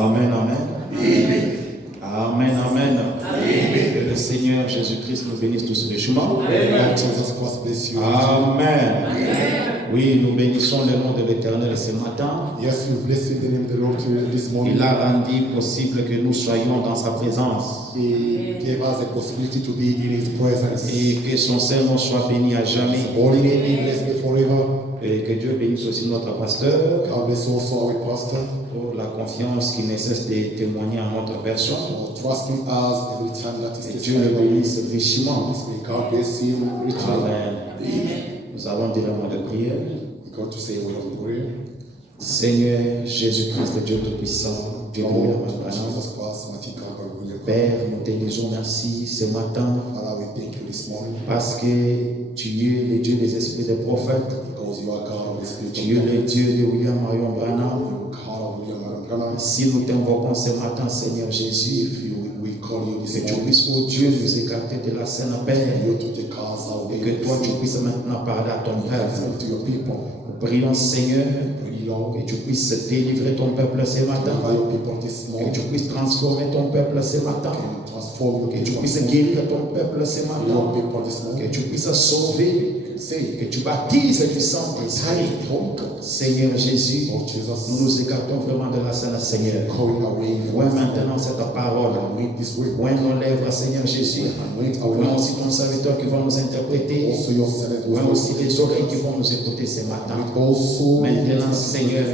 Amen, amen. Amen. Amen, amen. Amen. Que le Seigneur Jésus-Christ nous bénisse tous richement. Amen. Jesus Christ bless you. Amen. Amen. Oui, nous bénissons le nom de l'Éternel ce matin. Yes, we bless the name of the Lord this morning. Il a rendu possible que nous soyons dans sa présence. He gave us a possibility to be in His presence. Et que son Seigneur soit béni à jamais. Holy name be blessed forever. Et que Dieu bénisse aussi notre pasteur. God bless also our pastor. Pour la confiance qui ne cesse de témoigner en notre personne. For trusting us every time that is Et Dieu le bénisse richement. May God bless you richly. Amen. Amen. Nous allons dire un mot de prière. We're going to say a word of prayer. Seigneur Jésus-Christ, Dieu Tout-Puissant, Dieu de la Jesus Christ, mighty God, hallelujah. Père, nous te disons merci ce matin Father, we thank you this morning parce que tu es le Dieu des esprits des prophètes, because you are God of the Spirit tu es le Dieu de William Marion Branham. God of William Marion Branham. Si nous t'invoquons ce matin, Seigneur Jésus, We call you this que tu morning. puisses, oh Dieu, nous écarter de la scène Père, You to take us out et que toi tu puisses maintenant parler à ton peuple. Speak to your people. Nous prions, Seigneur, Pray, Lord, que tu puisses délivrer ton peuple ce matin, by your people this que morning. tu puisses transformer ton peuple ce matin, And transform your que tu people. puisses guérir ton peuple ce Your matin, people this morning. que tu puisses sauver, que tu baptises du Saint-Esprit. Seigneur Jésus, Lord Jesus, nous nous écartons vraiment de la scène, Seigneur. going away Vois from maintenant cette parole. Wait this way. Vois nos lèvres, Seigneur Jésus. Wait our Vois lives. aussi ton serviteur qui va nous interpréter. Also your servant Vois will aussi les oreilles qui vont nous écouter ce matin. also Maintenant, Seigneur,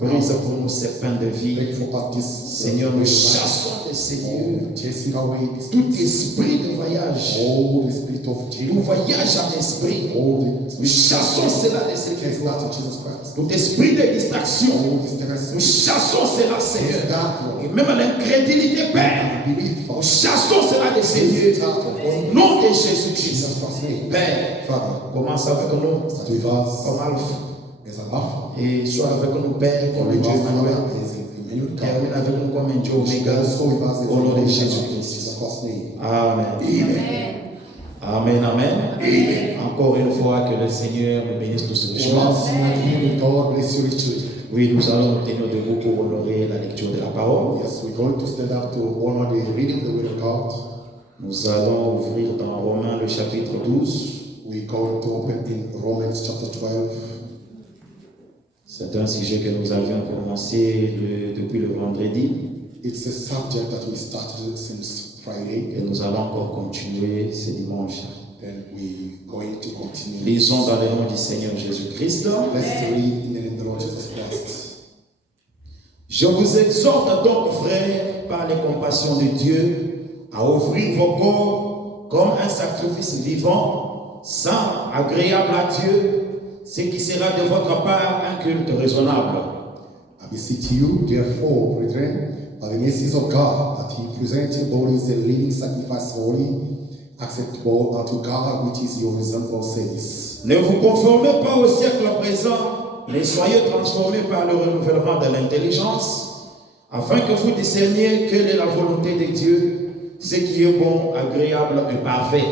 brise Please pour nous ces pains de vie. break for us this Seigneur, nous chassons de ces lieux chasing away this tout esprit de voyage, all the spirit of tout Jesus, voyage en esprit. all the Nous chassons cela de ces cast lieux. that in Jesus Christ. Tout esprit de distraction, All this terrorist nous chassons cela, Seigneur. that Et même l'incrédulité, Père, belief nous of chassons cela de ces lieux. Au nom de Jésus-Christ. Jesus Christ's name. Père, Father, commence avec nous start with us comme Alpha as an alpha. et sois avec nous, Père, comme With Dieu us, Emmanuel. Father, as Emmanuel. Termine avec nous comme un Dieu Oméga, Also with us as au nom de Jesus Jésus-Christ. Christ's name. Amen. Amen, amen. Encore une fois, que le Seigneur nous bénisse tous richement. Once again, God bless you richly. Oui, nous allons nous tenir debout pour honorer la lecture de la parole. Yes, we're going to stand up to honor the reading of the word of God. Nous allons ouvrir dans Romains le chapitre 12. We're going to open in Romans chapter 12. C'est un sujet que nous avions commencé depuis le vendredi It's a subject that we started since Friday, et nous allons encore continuer ce dimanche. and we're going to continue. Lisons dans le nom du Seigneur Jésus-Christ. Let's read in the name of the Lord Jesus Christ. Je vous exhorte donc, frères, par les compassions de Dieu, à offrir vos corps comme un sacrifice vivant, saint, agréable à Dieu, ce qui sera de votre part un culte raisonnable. I beseech you, therefore, brethren, by the mercies of God, that ye present your bodies a living sacrifice holy, acceptable unto God, which is your reasonable service. Ne vous conformez pas au siècle présent, mais soyez transformés par le renouvellement de l'intelligence, afin que vous discerniez quelle est la volonté de Dieu, ce qui est bon, agréable et parfait.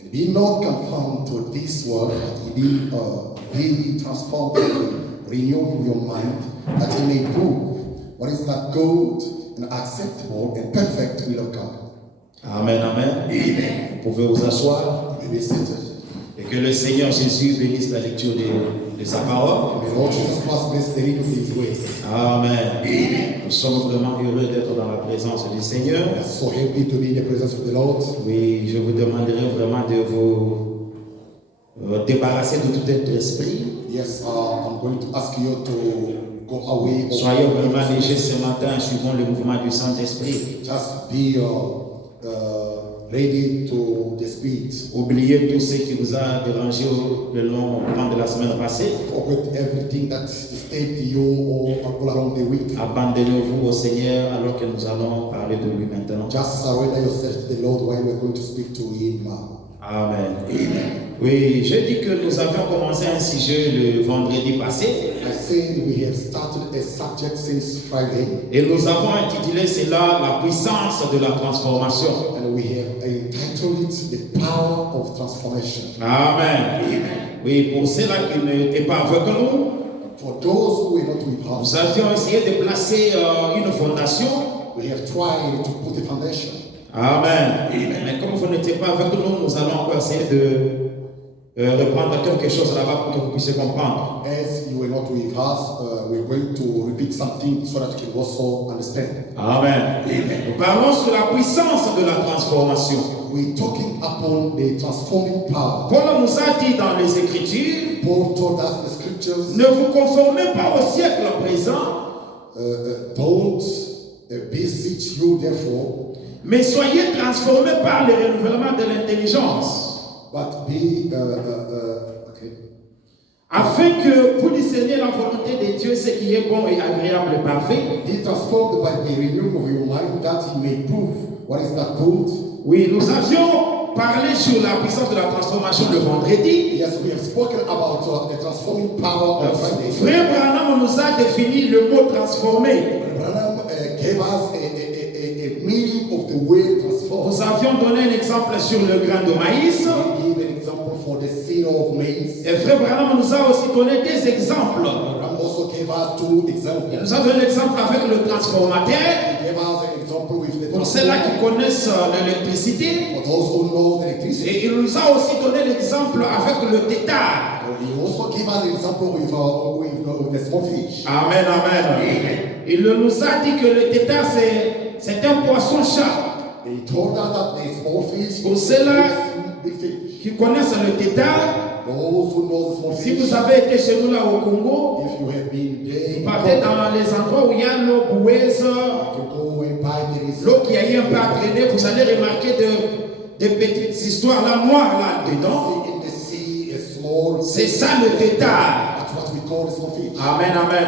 And be not conformed to this world, but ye be transformed by the renewing of your mind, that ye may prove what is that good and acceptable and perfect will of God. Amen, amen. Amen. Vous pouvez vous asseoir You may be seated. et que le Seigneur Jésus bénisse la lecture de sa parole. May Lord Jesus Christ bless the reading of His word. Amen. Amen. Nous sommes vraiment heureux d'être dans la présence du Seigneur. We are so happy to be in the presence of the Lord. Oui, je vous demanderai vraiment de vous débarrasser de tout être esprit. Yes, I'm going to ask you to go away. Soyez vraiment légers ce matin, suivant le mouvement du Saint-Esprit. Just be ready to the Spirit. Oubliez tout ce qui vous a dérangé le long de la semaine passée. Forget everything that disturbed you all along the week. Abandonnez-vous au Seigneur alors que nous allons parler de lui maintenant. Just surrender yourself to the Lord while we're going to speak to Him. Amen. Oui, je dis que nous avions commencé un sujet le vendredi passé I said we have started a subject since Friday, et nous avons intitulé cela la puissance de la transformation. and we have entitled it The Power of Transformation. Amen. Oui, pour ceux-là qui n'étaient pas avec nous, For those who were not with us, nous avions essayé de placer une fondation. we have tried to put a foundation. Amen. Mais comme vous n'étiez pas avec nous, nous allons encore essayer de reprendre quelque chose là-bas pour que vous puissiez comprendre. As you were not with us, we're going to repeat something so that you can also understand. Amen. Nous parlons sur la puissance de la transformation. We're talking upon the transforming power. Paul nous a dit dans les Écritures, Paul told us in the scriptures, ne vous conformez pas au siècle présent, don't beseech you therefore, mais soyez transformés par le renouvellement de l'intelligence, but be afin que vous discerniez la volonté de Dieu, ce qui est bon et agréable et parfait. be transformed by the renewing of your mind, that you may prove what is that good. Oui, nous avions parlé sur la puissance de la transformation le vendredi. Yes, we have spoken about the transforming power on Friday. Frère Branham nous a défini le mot transformé. Branham gave us a meaning of the word transform. Nous avions donné un exemple sur le grain de maïs. He gave an example for the seed of maize. Et Frère Branham nous a aussi donné des exemples. Branham also gave us two Il examples. nous a donné l'exemple avec le transformateur. He gave us an example with the Pour ceux-là qui transformer. connaissent l'électricité. For those who know the electricity. Et il nous a aussi donné l'exemple avec le tétard. He also gave us an example with the small fish. Amen, amen. Il nous a dit que le tétard c'est un poisson-chat. He told us that the small fish Pour ceux-là big fish. qui connaissent le tétard, Those who know the small si fish. vous avez été chez nous là au Congo, If you have been there, vous partez dans les endroits où il y a l'eau boueuse, you go and buy the l'eau qui a eu un peu à traîner, vous allez remarquer des petites histoires là noires là dedans. in the sea, a small. C'est ça le tétard. That's what we call the small fish. Amen, amen.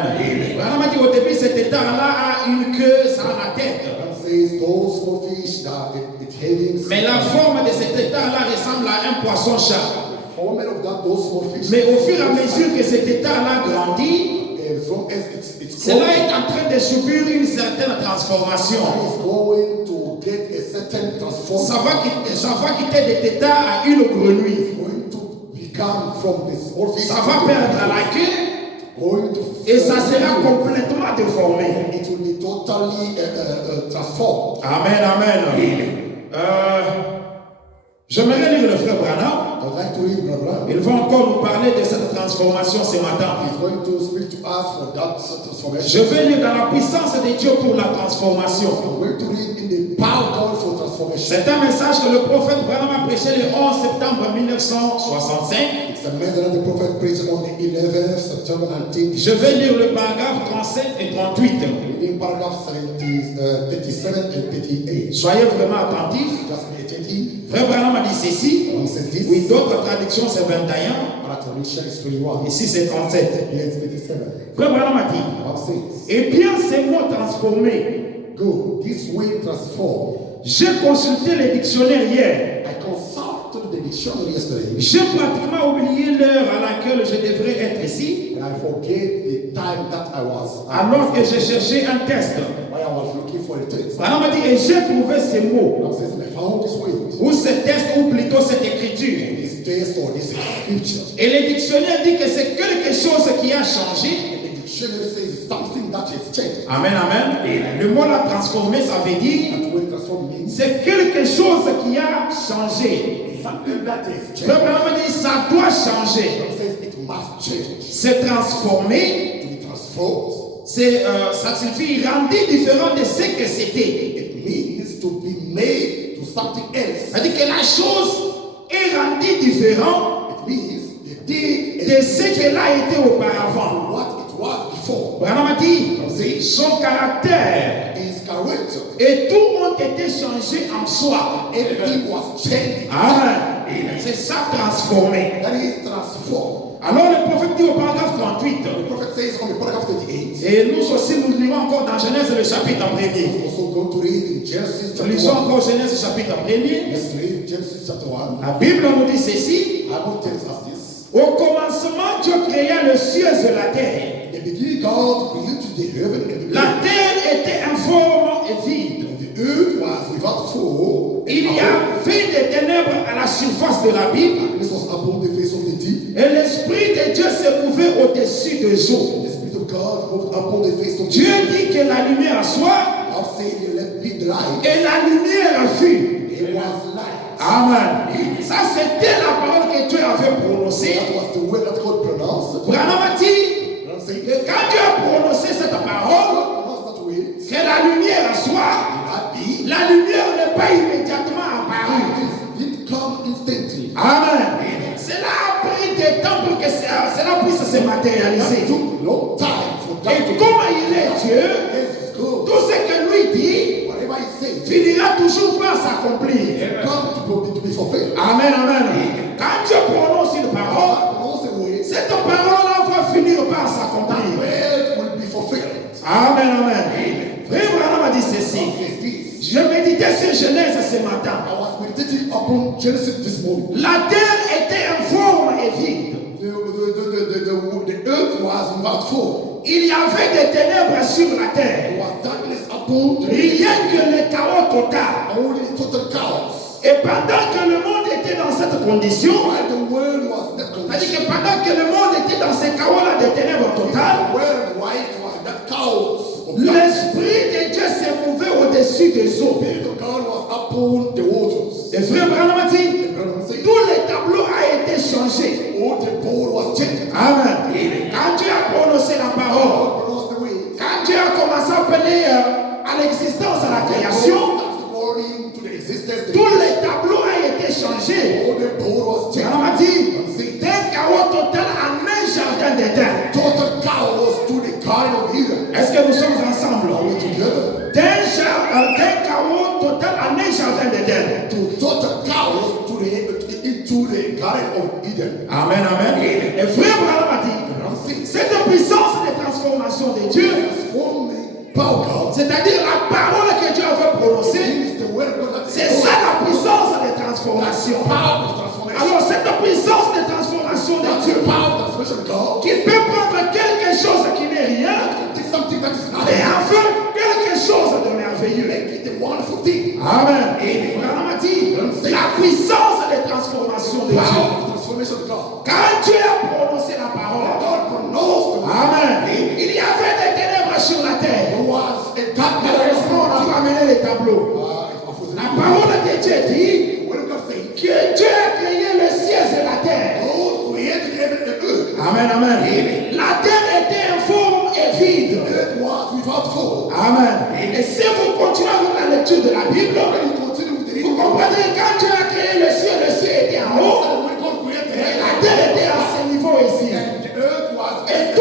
On m'a dit au début, cet tétard-là a une queue sans la tête. God says those small fish that it having. Mais la forme de cet tétard-là ressemble à un poisson-chat. The format of that those small fish. Mais au fur et à mesure que cet tétard-là grandit, as long as it's cela est en train de subir une certaine transformation. is going to get a certain transformation. Ça va quitter des tétards à une grenouille. Going to become from the small fish. Ça va perdre la queue Going to. et ça sera complètement déformé. It will be totally transformed. Amen, amen. J'aimerais lire le frère Branham. I'd like to read Brother. Il va encore nous parler de cette transformation ce matin. He's going to speak to us for that transformation. Je vais lire dans la puissance de Dieu pour la transformation. I'm going to read in the power of God for transformation. C'est un message que le prophète Branham a prêché le 11 septembre 1965. It's a message that the prophet preached on the 11th September 19. Je vais lire le paragraphe 37 et 38. Reading paragraph 37 and 38. Soyez vraiment attentifs. Just be attentive. Frère Branham a dit ceci. One says this. Oui, d'autres traductions c'est 21. Other tradition is 21. Ici c'est 37. Here it's 27. Frère Branham a dit. What says? Et bien ces mots transformés. Go. This way transform. J'ai consulté les dictionnaires hier. I consulted the dictionary yesterday. J'ai pratiquement oublié l'heure à laquelle je devrais être ici. And I forget the time that I was. Alors que j'ai cherché un texte. Why I was looking for a text. Branham a dit, et j'ai trouvé ces mots. Now says I found this way. Ou ce texte, ou plutôt cette écriture. This text or this scripture. Et le dictionnaire dit que c'est quelque chose qui a changé. And the dictionary says it's something that has changed. Amen, amen. Le mot la transformer, ça veut dire, That word transform means c'est quelque chose qui a changé. something that has Le changed. Branham dit, ça doit changer. God says it must change. C'est transformé, To be transformed, ça signifie rendre différent de ce que c'était. it means to be made to something else. C'est-à-dire que la chose est rendue différente It means the thing de is ce qu'elle a été auparavant. what it was before. Branham a dit, son caractère His character, et tout ont été changés en soi. everything was changed. Amen. C'est ça transformé. That is transformed. Alors le prophète dit au paragraphe 38, The prophet says on the paragraph 38. et nous aussi nous lirons encore dans Genèse le chapitre 1er. Also going to read in Genesis Nous chapter lisons 1. encore Genèse chapitre 1er. Let's read Genesis chapter 1. La Bible nous dit ceci. Bible tells us this. Au commencement, Dieu créa le ciel et la terre. In the beginning, God created the heaven and the La earth. terre était informe et vide. And the earth was without form. Il y avait des ténèbres à la surface de la Bible. This was upon the face of the deep. Et l'Esprit de Dieu se mouvait au au-dessus des eaux. The Spirit of God moved upon the face of Dieu dit que la lumière soit God said, let be the light. et la lumière fut. It was light. Amen. Ça, c'était la parole que Dieu avait prononcée. That was the word that God pronounced. Branham a dit I'm saying, que quand Dieu a prononcé cette parole, God pronounced that word. que la lumière soit, That be. la lumière n'est pas immédiatement apparue. It didn't come instantly. Amen. Cela a pris du temps pour que cela puisse se matérialiser. It took long time for that Et to comme il est Dieu, Yes, it's good. tout ce que lui dit Whatever he says, finira toujours par s'accomplir. it come to be fulfilled. Amen, amen. Quand Dieu prononce une parole, God pronounced a word, cette parole-là va finir par that s'accomplir. word will be fulfilled. Amen, amen. Frère Branham a dit ceci. What is this? Je méditais sur Genèse ce matin. I was meditating upon Genesis this morning. La terre était informe et vide. The earth was without form. Il y avait des ténèbres sur la terre. There was darkness upon the earth. Rien que le chaos total. Only total chaos. Et pendant que le monde était dans cette condition, While the world was in that c'est-à-dire condition, que pendant que le monde était dans ce chaos-là de ténèbres totales, the world while it was in that chaos of darkness, l'Esprit de Dieu s'est mouvé au-dessus des eaux. the Spirit of God was upon the waters. Et frère Branham a dit, And I'm saying, tout le tableau a été changé. all the bowl was changed. Amen. Quand Dieu a prononcé la parole, God pronounced the way. quand Dieu a commencé à appeler à l'existence, à la création, According to the existence, tout le tableau a été changé. all the bowl was changed. Branham a dit, d'un chaos total en un jardin d'Éden. Total chaos to the Garden of Eden. Est-ce que nous sommes ensemble? Are we together? D'un chaos total en un jardin d'Éden. To total chaos to into the Garden of Eden. Amen, amen. Et frère Branham a dit, And I'm saying, cette puissance de transformation de Dieu, transforming power God, c'est-à-dire la parole que Dieu avait prononcée, is the word of God that is c'est ça la puissance de transformation. power of transformation. Alors cette puissance de transformation de That's Dieu, the power of transformation of God. qui peut prendre quelque chose qui n'est rien, Take something that is not et en faire quelque chose de merveilleux. make it a wonderful thing. Amen. Et Branham a dit, la puissance de transformation de Dieu. Power of transformation of God. Quand Dieu a prononcé la parole, God pronounced the word. Amen, il y avait des ténèbres sur la terre. There was a darkness. Malheureusement, on n'a pas amené les tableaux. La parole de Dieu dit The word of God says, que Dieu a créé le ciel et la terre. God created heaven and earth. Amen, amen. La terre était informe et vide. The earth was without form. Amen. Et si vous continuez avec la lecture de la Bible, When you continue with the vous reading of the word, comprenez que quand Dieu a créé le ciel était en haut, when God created the et la heaven terre était à ce niveau ici. and the earth was, Et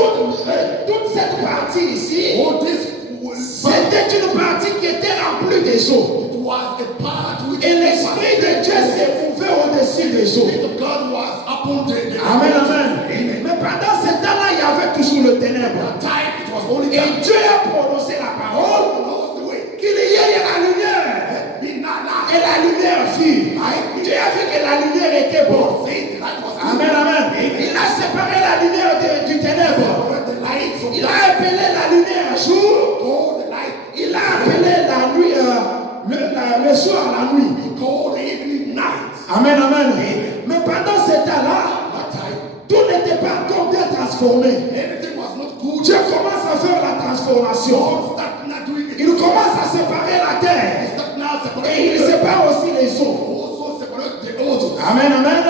toute cette partie ici, all this was, c'était une partie qui était remplie des eaux. it was a part which Et l'Esprit de Dieu s'est mouvé au-dessus des eaux. the Spirit of God was upon the Amen, amen. Mais pendant ce temps-là, il y avait toujours le ténèbre. That time it was only Et time. Dieu a prononcé la parole Knows the way. qu'il y ait la lumière. Be not light. Et la lumière fut. Dieu a vu que la lumière était bonne. Say the light was Amen, amen. Il a séparé la lumière du ténèbre. good. The light from Il a appelé la lumière jour. called the light. Il a appelé la nuit, le soir la nuit. He called the evening night. Amen, amen. Mais pendant ce temps-là, That time tout n'était pas encore bien transformé. everything was not good. Dieu commence à faire la transformation. God start not doing it. Il commence à séparer la terre. Start now Et il separating. sépare aussi les eaux. Also separate the others. Amen, amen.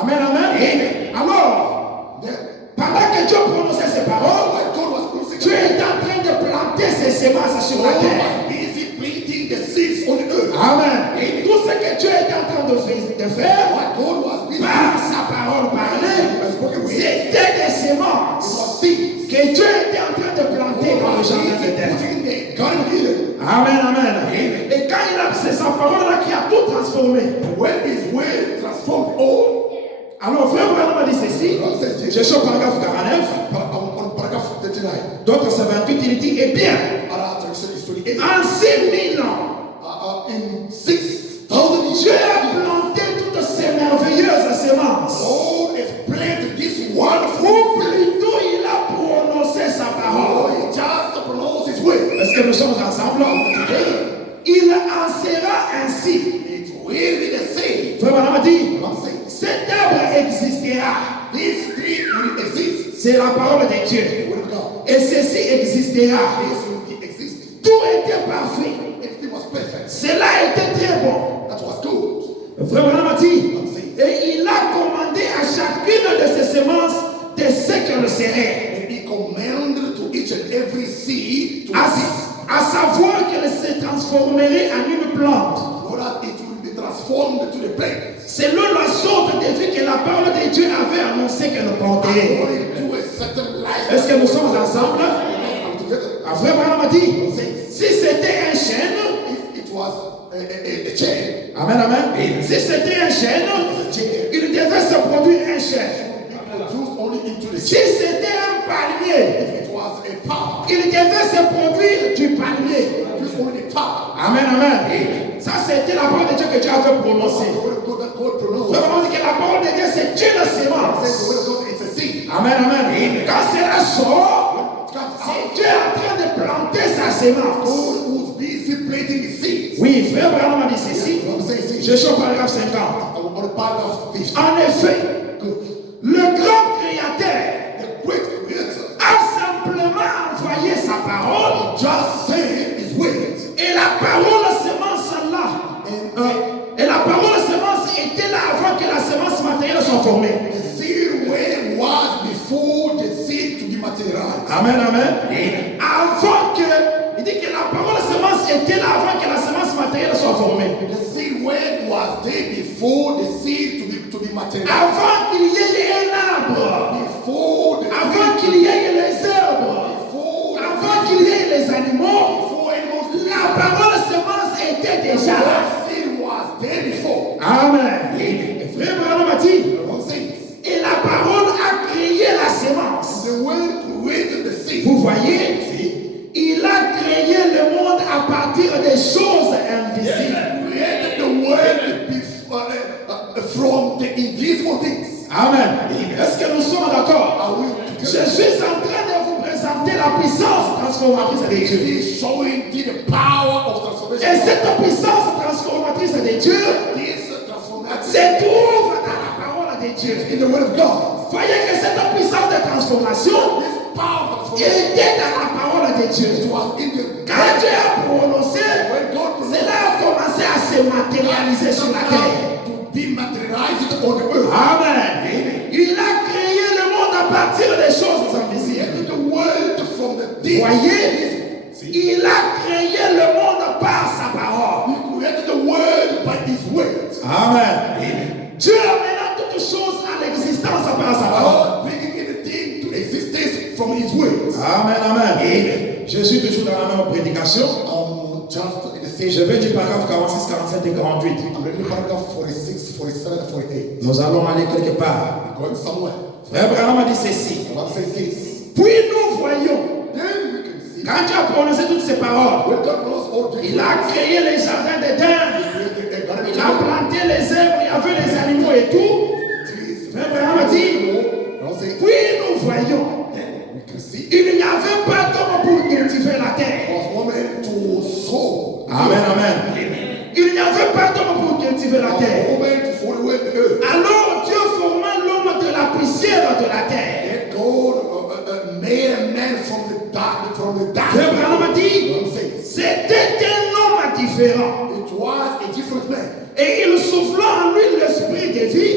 Amen, amen. Alors, Then pendant que Dieu prononçait ces paroles, while God was pronouncing, Dieu est en train de planter ses semences sur la God terre. was busy planting the seeds on the earth. Amen. Et tout ce que Dieu est en train de faire, While God was busy par sa parole parlée, c'était des semences was seeds. que Dieu était en train de planter dans le jardin de terre. Putting the Garden of Eden. Amen, amen. Et quand il a, c'est sa parole là qui a tout transformé. When his word transformed all, Alors, frère Branham a dit ceci. Je suis au paragraphe 49. on paragraph 39, D'autres, c'est 28. Il dit, eh bien, another section is 28. en 6000 ans, In 6,000 Dieu years, a planté toutes ces merveilleuses semences. God has planted this wonderful. Ou plutôt, il a prononcé sa parole. He just pronounced his word. Est-ce que nous sommes ensemble? Il en sera ainsi. It will be the same. Frère Branham a dit, I'm saying cet arbre existera. this tree will exist. C'est la parole de Dieu. The word of God. Et ceci existera. This will be existing. Tout était parfait. Everything was perfect. Cela était très bon. That was good. Frère Branham a dit, et il a commandé à chacune de ses semences de ce qu'elle serait. And he commanded to each and every seed to be, À savoir qu'elle se transformerait en une plante. so that it will be transformed to the plant. Selon la sorte de vie que la parole de Dieu avait annoncé qu'elle porterait. According to a certain life. Est-ce que nous sommes ensemble? I'm together. Frère Branham a dit, si c'était un chêne, If it was a chain, amen, amen. Si c'était un chêne, il devait se produire un chêne. produced only into the Si chain. c'était un palmier, If it was a palm, il devait se produire du palmier. produced only the palm. Amen, amen. Ça, c'était la parole de Dieu que Dieu avait prononcée. The word of God that God pronounced. Vraiment dit que la parole de Dieu, c'est Dieu la Says the sémence. word of God, it's a seed. Amen, amen. Quand cela sort, It comes c'est out. Dieu en train de planter sa sémence. God who's busy planting the seeds. Oui, frère Branham a dit ceci. I'm saying seeds. Je suis au paragraphe 50. On the paragraph 50. En effet, Good. le grand créateur The great creator a simplement envoyé sa parole just saying his words. et la parole sémence là. Et la parole sémence était là avant que la sémence matérielle soit formée. The seed word was before the seed to be materialized. Amen, amen. Avant que, il dit que la parole sémence était là avant que la sémence matérielle soit formée. The seed word was there before the seed to be materialized. Avant qu'il y ait un arbre. Before the Avant qu'il y ait les herbes. before Avant qu'il y ait les animaux. before animals. La parole sémence était déjà là. The seed was there before. Amen. Et frère Branham a dit, I'm saying et la parole a créé la sémence. the word created the seed. Vous voyez, il a créé le monde à partir des choses invisibles. Created the word from the invisible things. Amen. Est-ce que nous sommes d'accord? Are we Je together? suis en train de vous présenter la puissance transformatrice de This Dieu. is showing the power of Et transformation. cette puissance transformatrice de Dieu This transformation se trouve dans la parole de Dieu. in the word of God. Voyez que cette puissance de transformation This power of transformation, était dans la parole de Dieu. it was in the Quand Dieu a prononcé, when God cela a commencé à se matérialiser sur la terre. to be materialized on the earth. Amen. Il a créé le monde à partir des choses invisibles. Created the world from the deep. Voyez, il a créé le monde par sa parole. He created the world by his words. Amen. Dieu amena toutes choses à l'existence par sa parole. God bringing anything to existence from his words. Amen, amen. Je suis toujours dans la même prédication. Just in the same. Je vais du paragraphe 46, 47 et 48. I'm reading paragraph 46, 47, and 48. Nous allons aller quelque part. Going somewhere. Frère Branham a dit ceci. The Bible says this. Puis nous voyons, Then we can see. quand Dieu a prononcé toutes ces paroles, When God knows all things. il a créé les jardins d'Éden, il a planté les herbes, il y avait les animaux et tout. Frère Branham a dit, puis nous voyons, il n'y avait pas d'homme pour cultiver la terre. Amen, amen. Il n'y avait pas d'homme pour cultiver la terre. Alors Dieu forma l'homme de la poussière de la terre. Frère Branham a dit, c'était un homme différent. Et il souffla en lui l'esprit de vie.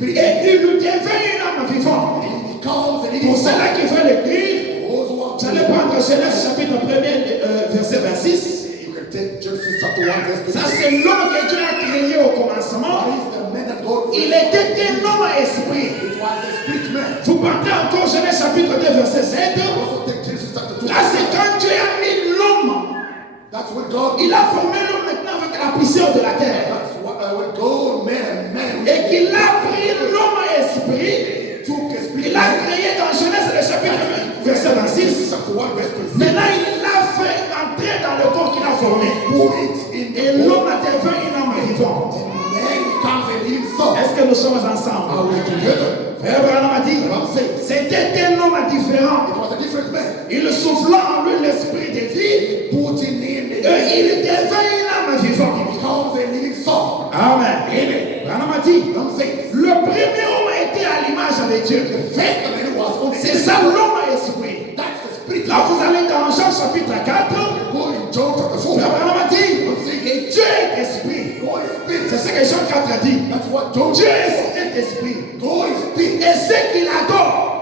Et il lui devint une âme vivante. Pour cela qui veut l'écrire, vous allez prendre Genèse chapitre 1er, verset 26. Ça c'est l'homme que Dieu a créé au commencement. Il était un homme esprit. Vous partez encore Genèse chapitre 2 verset 7. Là c'est quand Dieu a mis l'homme. Il a formé l'homme maintenant avec la puissance de la terre. Et qu'il a pris l'homme esprit. Il a créé dans Genèse le chapitre 1 verset 26. Maintenant il l'a fait entrer dans le corps qu'il a formé. Et l'homme a devenu une âme vivante. Est-ce que nous sommes ensemble? Frère Branham a dit, c'était un homme différent. Il souffla en lui l'esprit de vie. Et il devint une âme vivante. Amen. Branham a dit, le premier homme était à l'image de Dieu. The first man was on the C'est ça l'homme esprit. That's the spirit. Là, vous allez dans Jean chapitre 4. Go in John chapter 4. Abraham a dit, I'm saying et Dieu est esprit. God is spirit. C'est ce que Jean 4 a dit. That's what John Dieu says. est esprit. God is spirit. Et ceux qui l'adorent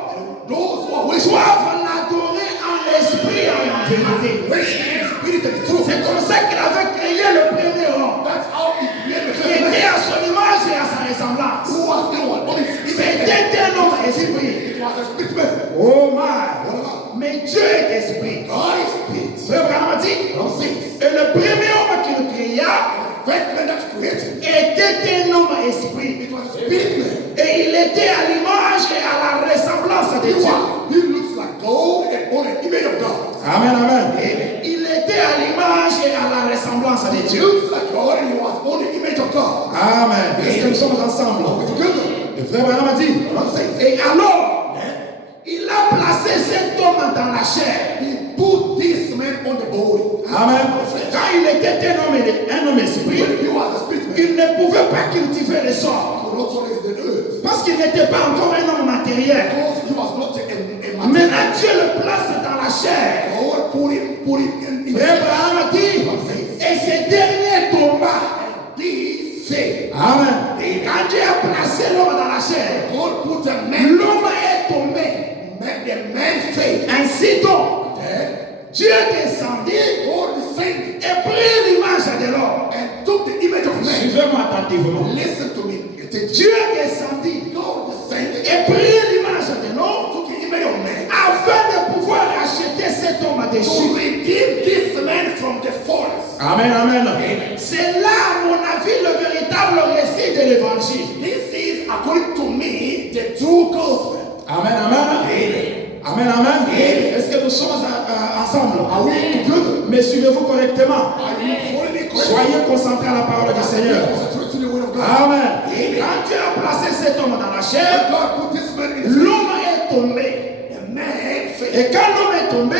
Those who are worshiping doivent l'adorer en esprit et en vérité. spirit and truth. C'est comme ça qu'il avait créé le premier homme. That's how he created the Qui first était man. à son image et à sa ressemblance. Who was the one? On his image. C'était un homme esprit. It was a spirit man. Oh my. Mais Dieu est esprit. God is spirit. Frère Branham a dit, I'm saying et le premier homme qu'il créa the first man that created. était un homme esprit. It was a spirit man. Et il était à l'image et à la ressemblance de Dieu. He looks like God and on an image of God. Amen, amen. Il était à l'image et à la ressemblance de He Dieu. looks like God and he was on the image of God. Amen. Est-ce que nous sommes ensemble? Together. Le frère Branham a dit, I'm saying et alors, il a placé cet homme dans la chair. he put this man on the body. Amen. Quand il était un homme esprit, When he was a spirit man, il ne pouvait pas cultiver le sol. he was also raised the earth. Parce qu'il n'était pas encore un homme matériel. Because he was not a Maintenant, Dieu le place dans la chair. God put him in Frère Abraham a dit, et ce dernier tomba. this faith. Amen. Et quand Dieu a placé l'homme dans la chair, God put a man, l'homme est tombé. the man's faith. Ainsi donc, Then Dieu descendit God descended et prit l'image de l'homme. and took the image of man. Suivez-moi attentivement. Listen to me. Dieu descendit God descended et prit l'image de l'homme took the image of man afin de pouvoir racheter cet homme to déchu. redeem this man from the forest. Amen, amen. C'est là, à mon avis, le véritable récit de l'évangile. This is, according to me, the true gospel. Amen, amen. Amen, amen. Est-ce que nous sommes ensemble? Are we together? Mais suivez-vous correctement. Are you following me correctly? Soyez concentrés à la parole du Seigneur. Concentrate to the word of God. Amen. Quand Dieu a placé cet homme dans la chair, When God put this man in his l'homme est tombé. the man faith. Et quand l'homme est tombé,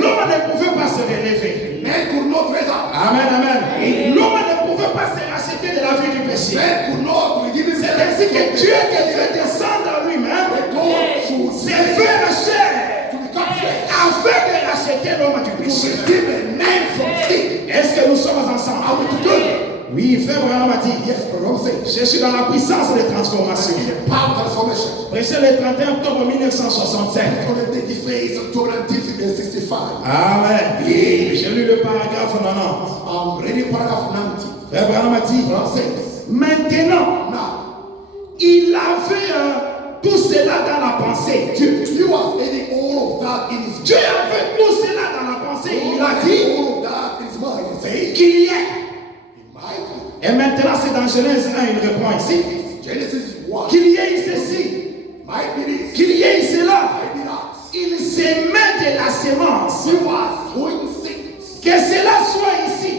l'homme ne pouvait pas se relever. Man could not raise up. Amen, amen. L'homme ne pouvait pas se racheter de la vie du péché. Man could not redeem C'est himself. ainsi que Dieu devait descendre à lui-même, God should se faire la chair, to become flesh. afin de racheter l'homme du To péché. redeem a man from sin. Est-ce que nous sommes ensemble? Are we together? Oui, frère Branham a dit, Yes, but I'm saying je suis dans la puissance de transformation. in the power of transformation. Prêché le 31 octobre 1965. On the day face of 265. Amen. J'ai lu le paragraphe 90. I'm reading paragraph 90. Frère Branham a dit, What I'm saying maintenant, now, il avait tout cela dans la pensée. Dieu. he was adding all of that in his Dieu avait tout cela dans la pensée. Il a dit all of that in his mind. He said, qu'il y ait. he might be. Et maintenant, c'est dans Genèse 1, il répond ici. Genesis 1. Qu'il y ait ceci, Might be this. qu'il y ait cela. Might be that. Il s'émet de la sémence. He was doing things. Que cela soit ici,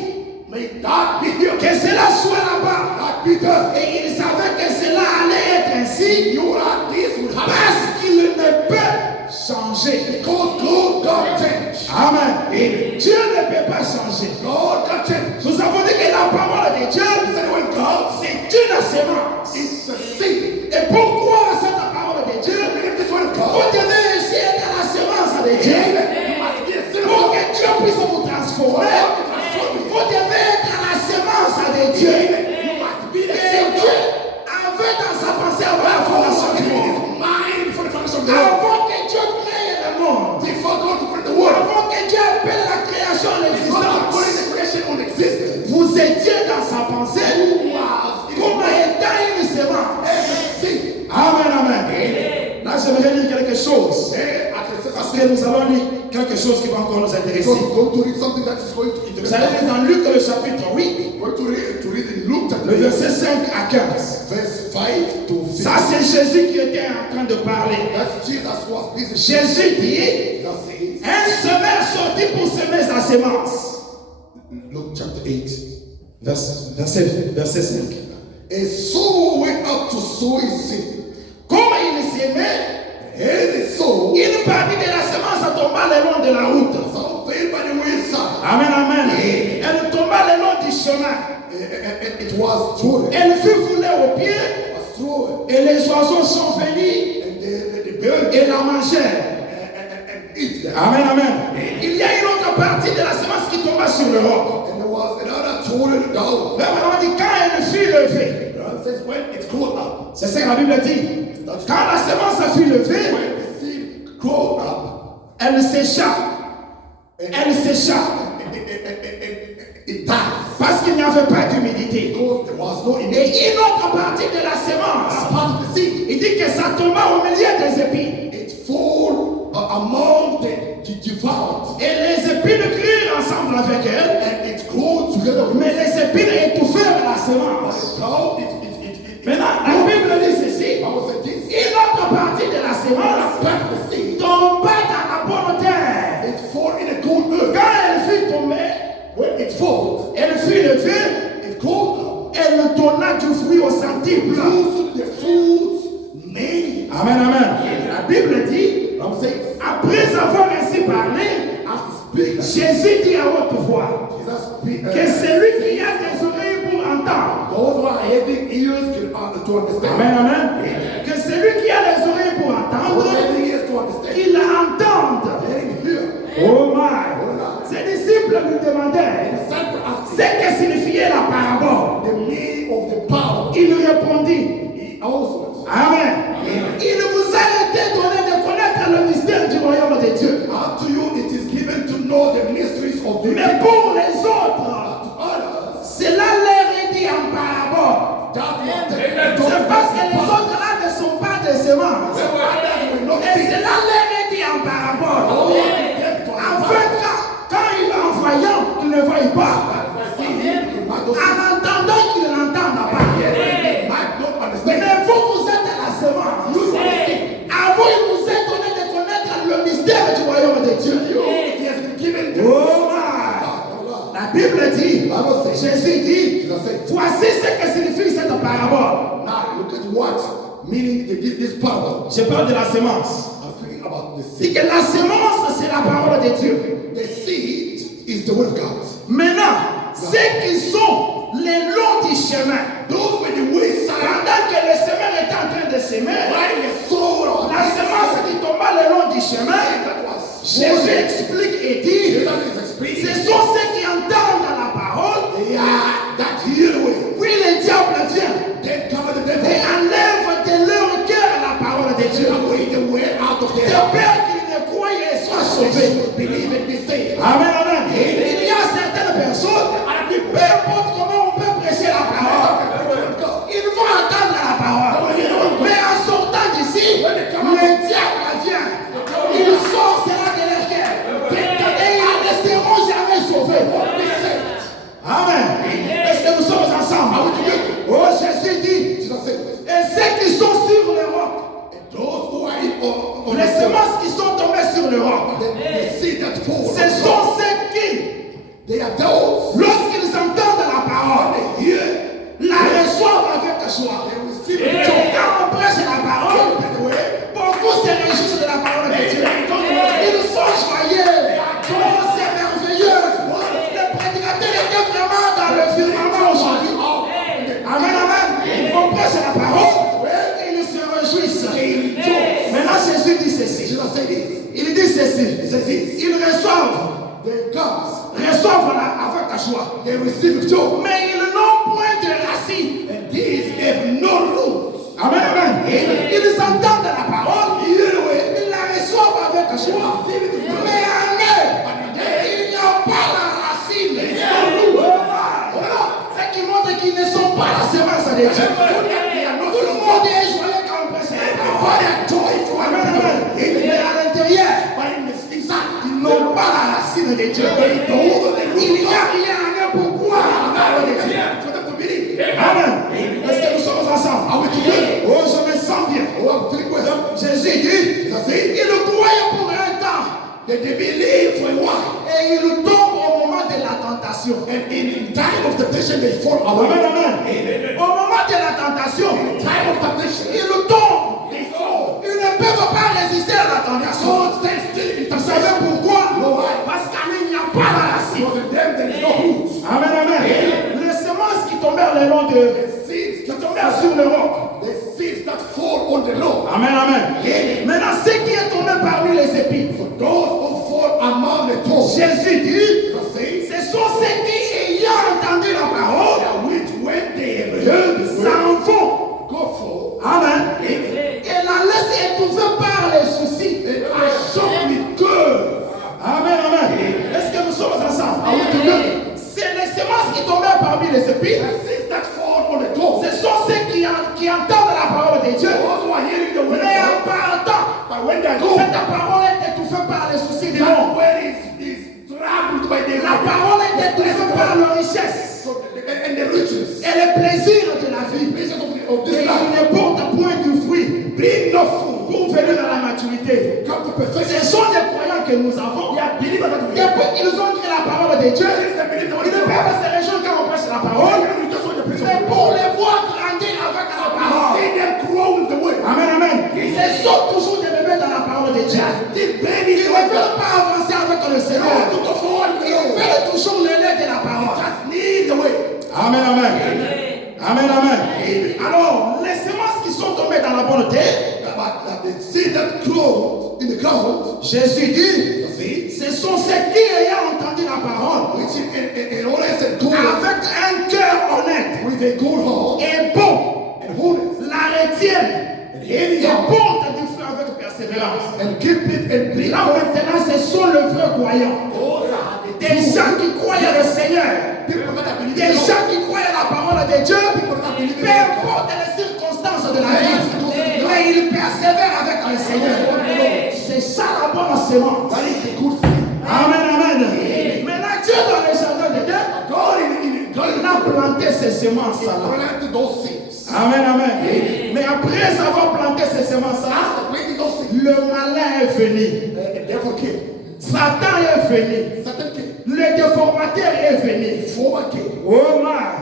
May that be here. que cela soit là-bas. That be there. Et il savait que cela allait être ainsi You are this would happen. parce qu'il ne peut changer. Because God can change. Amen. Et Dieu ne peut pas changer. God can change. Nous avons dit que la parole de Dieu, He said when God c'est une sémence. is a seed. Et pour croire à cette parole de Dieu, Believe this word of vous God. devez essayer être à la sémence de Dieu. You must be a seed of Pour God. que Dieu puisse vous transformer, vous devez être à la sémence de Dieu. You must be the Et seed of Dieu God. avait dans sa pensée avant la fondation du monde. Mind for the foundation of the world. Avant que Dieu crée le monde. Before God to put the world. Avant que Dieu appelle la création à Before God putting l'existence. the creation on existence. Vous étiez dans sa pensée Who was in comme étant une sémence. as a seed. Amen, amen. Là, j'aimerais lire quelque chose. There, I can say Parce something. que nous allons lire quelque chose qui va encore nous intéresser. Because we're going to read something that is going to Vous interest allez us. lire dans Luc le chapitre 8, We're going to read in Luke chapter le verset 5 à 15. verse 5 to 6. Ça, c'est Jésus qui était en train de parler. That's Jesus was busy. Jésus dit, That says, un semeur sortit pour semer sa sémence. Luke chapter 8. Verset 5. A soul went up to sow his seed. Comme il s'aimait, As he sowed, une partie de la semence tomba le long de la route. some fell by the wayside. Amen, amen. Elle tomba le long du chemin. And it was thrown. It Elle fut foulée aux pieds was thrown. et les oiseaux sont venus Amen, amen. Il y a une autre partie de la semence qui tomba sur le roc. And there was another totally down. Frère Branham dit quand elle fut levée. It says when it's grown up. C'est ce que la Bible dit. Quand la semence fut levée, When the seed grown up, elle sécha. Elle sécha. It dies. Parce qu'il n'y avait pas d'humidité. Because there was no Et image. une autre partie de la semence, Part of the seed. il dit que ça tomba au milieu des épines. It fall among the devout. Et les épines crurent ensemble avec elle. And it grows together with Mais les épines étouffèrent la semence. how Maintenant, la Bible dit ceci. I will say this. Une autre partie de la semence Part of the seed. tomba dans la bonne terre. It fall in a good earth. Quand elle fut tombée, When it falls, elle fut levée, it grows up. elle donna du fruit au centuple. Produces the fruits many. Amen, amen. La Bible dit, I'm saying, après avoir ainsi parlé, after speaking, Jésus dit à haute voix Jesus speak. que celui qui a des oreilles pour entendre, Those who are having ears to understand. amen, amen, que celui qui a les oreilles pour Those who entendre, are having ears to understand. qu'il entende. Let him hear. Oh my! Ses disciples lui demandaient Disciple asked ce que signifiait la parabole. the meaning of the power. Il répondit, He also, amen. Il vous a été donné de connaître le mystère du royaume de Dieu. unto you it is given to know the mysteries of the Mais pour les autres, to others. cela leur est dit en parabole. That was the C'est parce que les autres là ne sont pas des semences. others will not Et see. cela leur est dit en parabole. Afin que quand il est en voyant, il ne voie pas. En entendant qu'il n'entende pas. Mais vous, vous êtes à la semence. À vous, il vous est donné de connaître le mystère du royaume de Dieu. Oh my! La Bible dit, Jésus dit, voici ce que signifie cette parabole. Now look at what meaning this parable. Je parle de la semence. I'm speaking about the Dit seed. que la semence, c'est la parole de Dieu. The seed is the word of God. Maintenant, ceux qui sont les longs du chemin, Those were the wayside. pendant que le semeur est en train de s'aimer, While the soul of la semence qui tomba le long du chemin, that was Jésus explique et dit, Jesus is explaining. ce sont ceux qui entendent la parole, They are that hear the way. puis le diable vient Then come the et devil. enlève de leur cœur la parole de Dieu. Take away the word out of De their heart. peur qu'ils ne croient et soient sauvés. Believe and be saved. Amen, amen. Il y a certaines personnes, peu importe comment on peut prêcher la parole, ils vont entendre la parole. Mais en sortant d'ici, le diable vient. Il sort cela de leur cœur. Et ils ne seront jamais sauvés. Amen. Est-ce que nous sommes ensemble? Oh, Jésus dit, Jesus said, et ceux qui sont sur le roc, and those who are on les the semences qui sont tombées sur le roc, the seed that falls, ce sont ceux qui, they are those lorsqu'ils entendent la parole, they hear, la reçoivent avec joie. they receive it. Quand on prêche la parole, beaucoup se réjouissent de la parole de Dieu. Ils sont joyeux. Oh, c'est merveilleux. Le prédicateur était vraiment dans le firmament aujourd'hui. Amen, amen. On prêche la parole et ils se réjouissent. Maintenant, Jésus dit ceci. Jesus said this. Il dit ceci. Ils reçoivent avec joie. They receive joy. Mais ils n'ont point de racines. And these have no roots. Amen, amen. Ils entendent la parole, ils la reçoivent avec joie. Mais en eux, il n'y a pas la racine. Ce qui montre qu'ils ne sont pas la semence de Dieu. Tout le monde est joyeux quand on prêche la parole. Amen, amen. Mais à l'intérieur, ils n'ont pas la racine de Dieu. Il n'y a rien en eux pour croire la parole de Dieu. Amen. Est-ce que nous sommes ensemble? Oh, je me sens bien. Jésus dit, il croyait pour un temps. That they believe for a while. Et il tombe au moment de la tentation. And in time of temptation, they fall away. Amen, amen. Au moment de la tentation, In time of temptation, ils tombent. they fall. Ils ne peuvent pas résister à la tentation. Don't stand still in Vous temptation. savez pourquoi? No, why? Parce qu'en eux, il n'y a pas la racine. Because in them there is no roots. Amen, amen. Les semences qui tombèrent le long de, Seeds qui that tombèrent sur le roc. the seeds that fall on the law. Amen, amen. Maintenant, ce qui est tombé parmi les les épines. For those who fall among the thorns, Jésus dit, God says, ce sont ceux qui, ayant entendu la parole, that which when they have heard the word, s'en vont. go for, Amen. Et la laisse étouffer par les soucis. and are shocked with good. Amen, amen. Est-ce que nous sommes ensemble? Are we together? C'est les semences qui tombaient parmi les épines. The seeds that fall on the thorns, Ce sont ceux qui entendent la parole de Dieu. those who are hearing the word of Mais en God, partant, but when they go, cette parole est étouffée par les soucis du that monde. word is troubled by the La parole est étouffée par leur richesse and the riches, et les plaisirs de la vie. pleasures of Et this il life. ne porte point du fruit Bring no fruit, pour venir à la maturité. come to Ce perfection. sont des croyants que nous avons. They are believers that we Depuis qu'ils ont cru la parole de Dieu, they believe the word ils of ne God. peuvent se réjouir quand on prêche la parole, We just want the preaching mais of the pour word. les voir grandir avec la parole. See them grow with the word. Amen, amen. Ce sont toujours des bébés dans la parole de Dieu. Still Ils babies ne in the word. veulent pas avancer avec le They Seigneur. want to go forward with the Ils word. veulent toujours le lait de la parole. Just need the word. Amen, amen. Amen, amen. Alors, les semences qui sont tombées dans la bonne terre, But the seed that grow in the ground, Jésus dit, you see, ce sont ceux qui ayant entendu la parole which in always a good, avec un cœur honnête with a good heart et bon, and wholeness, la retiennent and et hearing God, portent du fruit avec persévérance. and keep it and bring Là maintenant, ce sont les vrais croyants. those are the Des true gens qui croient le Seigneur. people that believe Des in God. gens qui croient la parole de Dieu. Peu importe les circonstances de la vie. Mais ils persévèrent avec le Seigneur. C'est ça la bonne semence. That is the good seed. Amen, amen. Maintenant, Dieu dans le jardin de Dieu, God il a planté ces semences-là. planted those seeds. Amen, amen. Mais après avoir planté ces semences-là, After planting those seeds, le malin est venu. the devil came. Satan est venu. Satan came. Le déformateur est venu. Forward came. Oh man.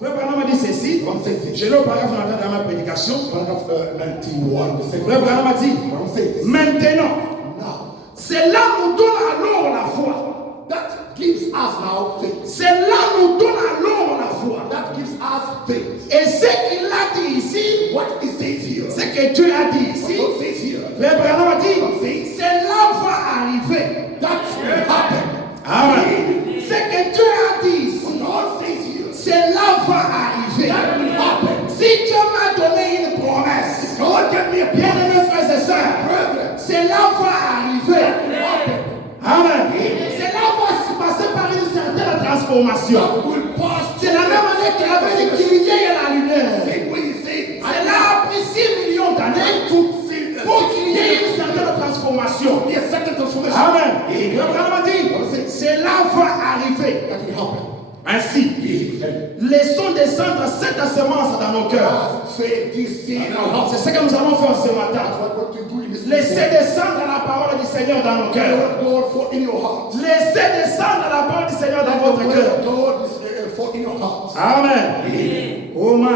Frère Branham a dit ceci. One says Je l'ai au paragraphe dans ma prédication. Paragraph 91. The Frère Branham a dit, One says, maintenant, now, cela nous donne alors la foi. that gives us now faith. Cela nous donne alors la foi. That gives us faith. Et ce qu'il a dit ici, What he says here, ce que Dieu a dit what ici, God says here, Frère Branham a dit, cela va arriver. that will happen. Amen. Ce que Dieu a dit ici, God says here, cela va arriver. that will happen. Si Dieu m'a donné une promesse, God gave me a bien promise. aimés frères et sœurs, Brethren, cela va arriver. Amen. Amen. Cela va se passer par une certaine transformation. that will pass. C'est la même année qu'il avait dit qu'il y ait la lumière. Same way he said, Cela a pris 6 millions d'années pour qu'il y ait une certaine transformation. be a second transformation. Amen. Et Abraham a dit, cela va arriver. That will happen. Ainsi, laissons descendre cette semence dans nos cœurs. Faith, this seed in our hearts. C'est ce que nous allons faire ce That's matin. what we do in this Laissez descendre la parole du Seigneur dans nos cœurs. God for in your heart. Laissez descendre la parole du Seigneur dans votre cœur. God is for in your heart. Amen. Oh my.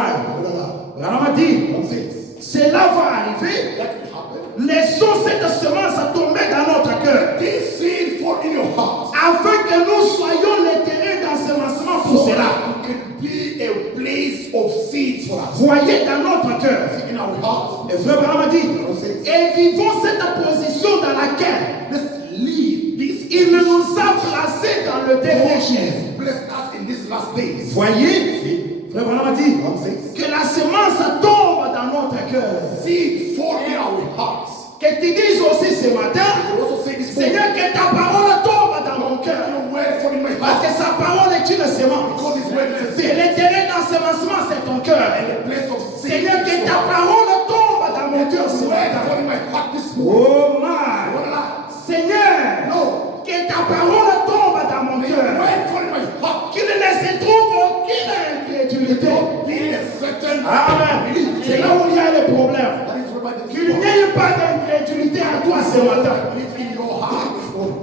Abraham a dit, One says, cela va arriver. that will happen. Laissons cette semence tomber dans notre cœur. This seed fall in your heart. Afin que nous soyons les terrains d'ensemencement pour cela. It can be a place of seeds for us. Voyez dans notre cœur. In our heart. Et frère Abraham a dit, et vivons cette position dans laquelle Let's leave this. il nous a placés dans le dernier jour. Bless us in these last days. Voyez, frère Abraham a dit, One says, que la semence tombe dans notre cœur. seed fall in our hearts. Que tu dises aussi ce matin, I also say this morning, Seigneur, que ta parole tombe dans mon cœur. your word fall in my Parce heart. que sa parole est une semence. Because his word is a Et seed. le terrain d'ensemencement, c'est ton cœur. And the place of seed. Seigneur, que ta parole tombe dans mon cœur ce Word matin. fall in my heart this morning. Oh my. Voilà. Seigneur, No. que ta parole tombe dans mon Your cœur. word fall in my heart. Qu'il ne se trouve aucune incrédulité. Be a certain. Amen. C'est là où il y a le problème. That is where the Qu'il n'y ait pas d'incrédulité à toi ce matin. believe in your heart this morning.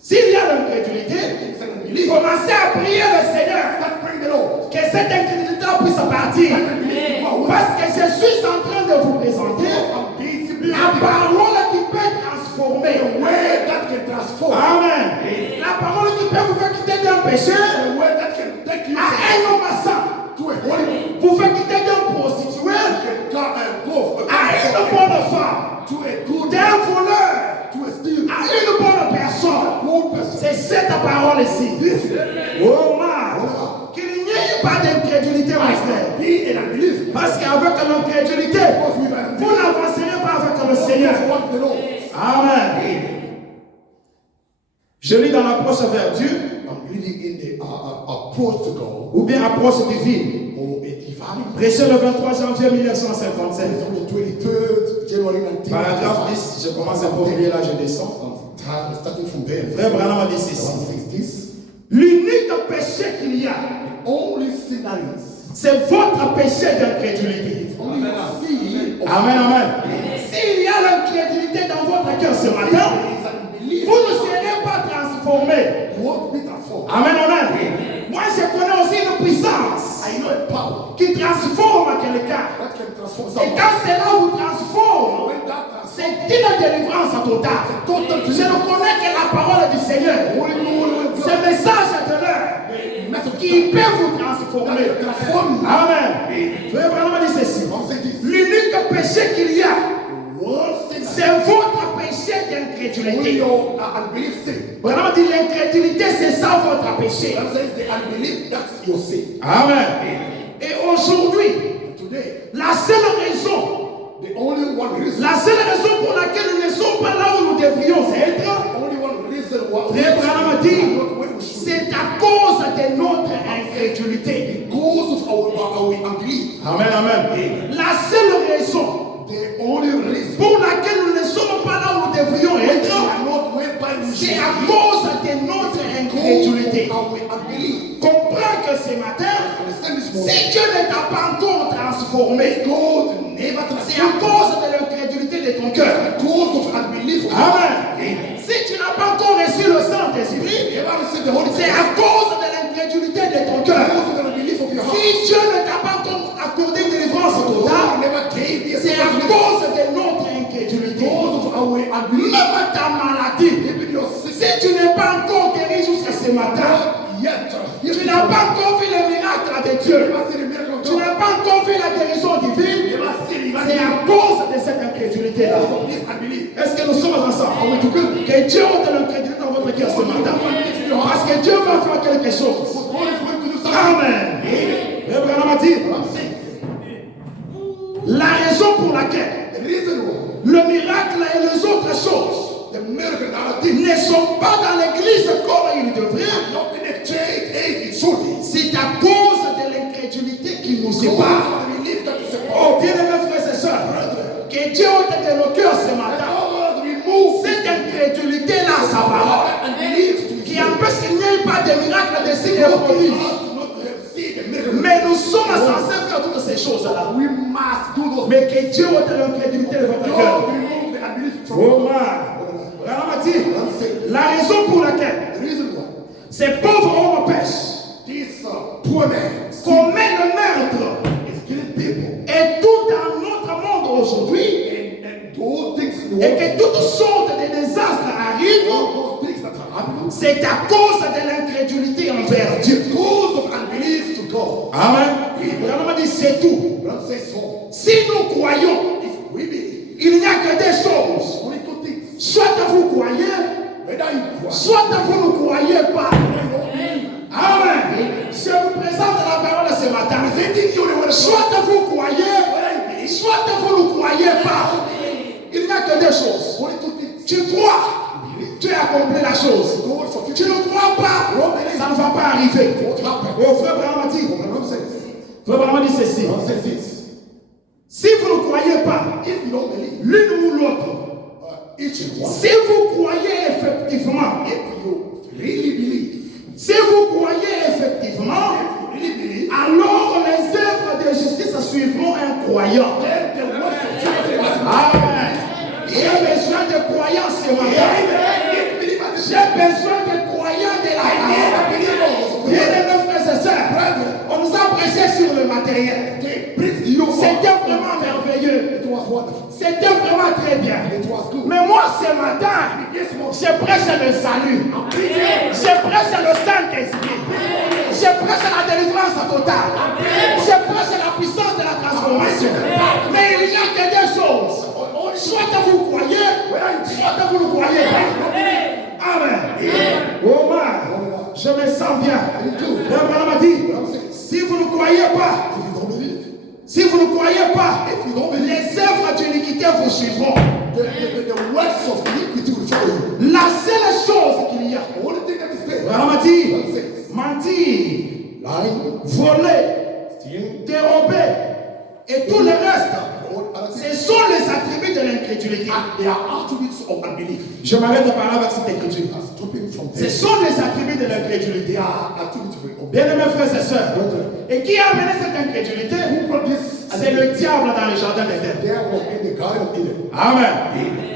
S'il y a l'incrédulité, It's a belief. commencez à prier le Seigneur. That bring the Lord. Que cette incrédulité puisse partir. Parce que je suis en train de vous présenter I'm busy la believing. parole qui peut transformer. The word that can transform. Amen. La parole qui peut vous faire quitter d'un péché The word that can take you à un homme saint. to a holy. Vous faire quitter d'un prostitué Can go à une bonne femme. to a good D'un voleur to C'est cette parole ici. Oh man. Qu'il n'y ait pas d'incrédulité, mon frère. Parce qu'avec l'incrédulité, vous n'avancerez pas avec le Seigneur. Amen. Je lis dans l'approche vers Dieu. Ou bien approche divine. Prêché le 23 janvier 1957. Paragraphe 10, je commence à oublier là, je descends. Frère Branham a dit ceci. L'unique péché qu'il y a, c'est votre péché d'incrédulité. Amen, amen. S'il y a l'incrédulité dans votre cœur ce matin, vous ne serez pas transformés. Amen, amen. Moi, je connais aussi une puissance qui transforme quelqu'un. Et quand cela vous transforme, c'est une délivrance totale. Je ne connais que la parole du Seigneur. Ce message de l'heure qui peut vous transformer. Amen. Je vais vraiment dire ceci. L'unique péché qu'il y a, c'est votre péché d'incrédulité. Vraiment dire l'incrédulité, c'est ça votre péché. Amen. Et aujourd'hui, la seule raison pour laquelle nous ne sommes pas là où nous devrions être, Frère Branham a dit, c'est à cause de notre incrédulité. Amen, amen. La seule raison pour laquelle nous ne sommes pas là où nous devrions être, c'est à cause de notre incrédulité. Comprends que ce matin, si Dieu ne t'a pas encore transformé, c'est à cause de l'incrédulité de ton cœur. Amen. Si tu n'as pas encore reçu le Saint-Esprit, c'est à cause de l'incrédulité de ton cœur. Si Dieu ne t'a pas encore accordé une délivrance totale, c'est à cause de notre incrédulité. Même ta maladie, si tu n'es pas encore guéri jusqu'à ce matin, tu n'as pas encore vu le miracle de Dieu, tu n'as pas encore vu la guérison divine, c'est à cause de cette incrédulité-là. Est-ce que nous sommes ensemble? Que Dieu ôte l'incrédulité dans votre cœur ce matin. Parce que Dieu va faire quelque chose. Amen. La raison pour laquelle le miracle et les autres choses ne sont pas dans l'église comme ils devraient, c'est à cause de l'incrédulité qui nous sépare. Oh, bien-aimés frères et sœurs, que Dieu ôte de nos cœurs ce matin cette incrédulité-là, sa parole, qui empêche qu'il n'y ait pas de miracle, de signes et de prodiges. Mais nous sommes censés faire toutes ces choses-là. Mais que Dieu ôte l'incrédulité de votre cœur. Oh man. La raison pour laquelle ces pauvres hommes pêchent, commet le meurtre, et tout dans notre monde aujourd'hui, et que toutes sortes de désastres arrivent, c'est à cause de l'incrédulité envers Dieu. Amen. Vraiment dit c'est tout. Si nous croyons, il n'y a que des choses. Soit vous croyez, soit vous ne croyez pas. Amen. Je vous présente la parole ce matin. Soit vous croyez, soit vous ne croyez pas. Il n'y a que des choses. Tu crois, tu as accompli la chose. Tu ne crois pas, ça ne va pas arriver. Oh, frère Branham dit, frère Branham dit ceci. Si vous ne croyez pas, l'une ou l'autre, si vous croyez effectivement, si vous croyez effectivement, alors les œuvres de justice suivront un croyant. Amen. J'ai besoin de croyants ce matin. J'ai besoin de croyants de la parole. Bien-aimés frères et sœurs, on nous a prêché sur le matériel. C'était vraiment merveilleux. C'était vraiment très bien. Mais moi ce matin, je prêche le salut. Je prêche le Saint-Esprit. Je prêche la délivrance totale. Je prêche la puissance de la transformation. Mais il n'y a que deux choses. Soit vous croyez, soit vous ne croyez pas. Amen. Oh Je me sens bien. Frère Branham a dit, si vous ne croyez pas, si vous ne croyez pas, les œuvres d'iniquité vous suivront. The works of iniquity will follow you. La seule chose qu'il y a, The only thing that is there. Branham a dit, Lying, voler, stealing, dérober et tout le reste, all other ce things. sont les attributs de l'incrédulité. And they are attributes of unbelief. Je m'arrête de parler avec cette écriture. Stopping from Ce there. sont les attributs de They l'incrédulité. are attributes of unbelief. Bien-aimés frères et sœurs, et qui a amené cette incrédulité? Who brought this? C'est le diable dans le jardin d'Éden. There was in the Garden of Eden. Amen.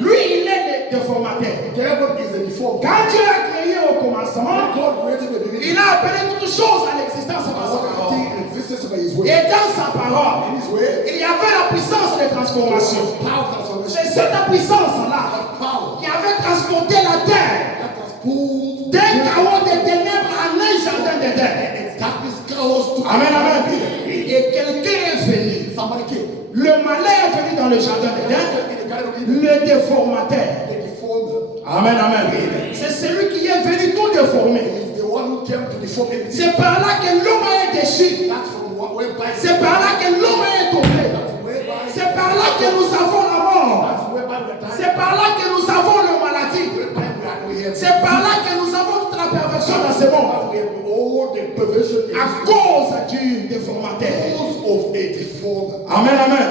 Lui, il est le déformateur. Devil is a deformed. Quand Dieu a créé au commencement, God created the beginning. il a appelé toutes choses à l'existence par sa parole. Everything in existence by His way. Et dans sa parole, In His way, il y avait la puissance de transformation. power transformation. C'est cette puissance-là Power qui avait transporté la terre that has pulled d'un chaos de ténèbres en un jardin d'Éden. darkness chaos to Amen, amen. Et quelqu'un est venu. somebody came. Le malin est venu dans le jardin d'Éden. In the Garden of Eden, Le déformateur. the deformed. Amen, amen. C'est celui qui est venu tout déformé. Is the one who came to deform everything. C'est par là que l'homme a été déchu. That's from whereby. C'est par là que l'homme est tombé. That's whereby. C'est par là que nous avons la mort. That's whereby we are dying. C'est par là que nous avons la maladie. Whereby we have. C'est par là que nous avons toute la perversion dans ce monde. We have all the perversion in À cause du déformateur. cause of a deformed. Amen, amen.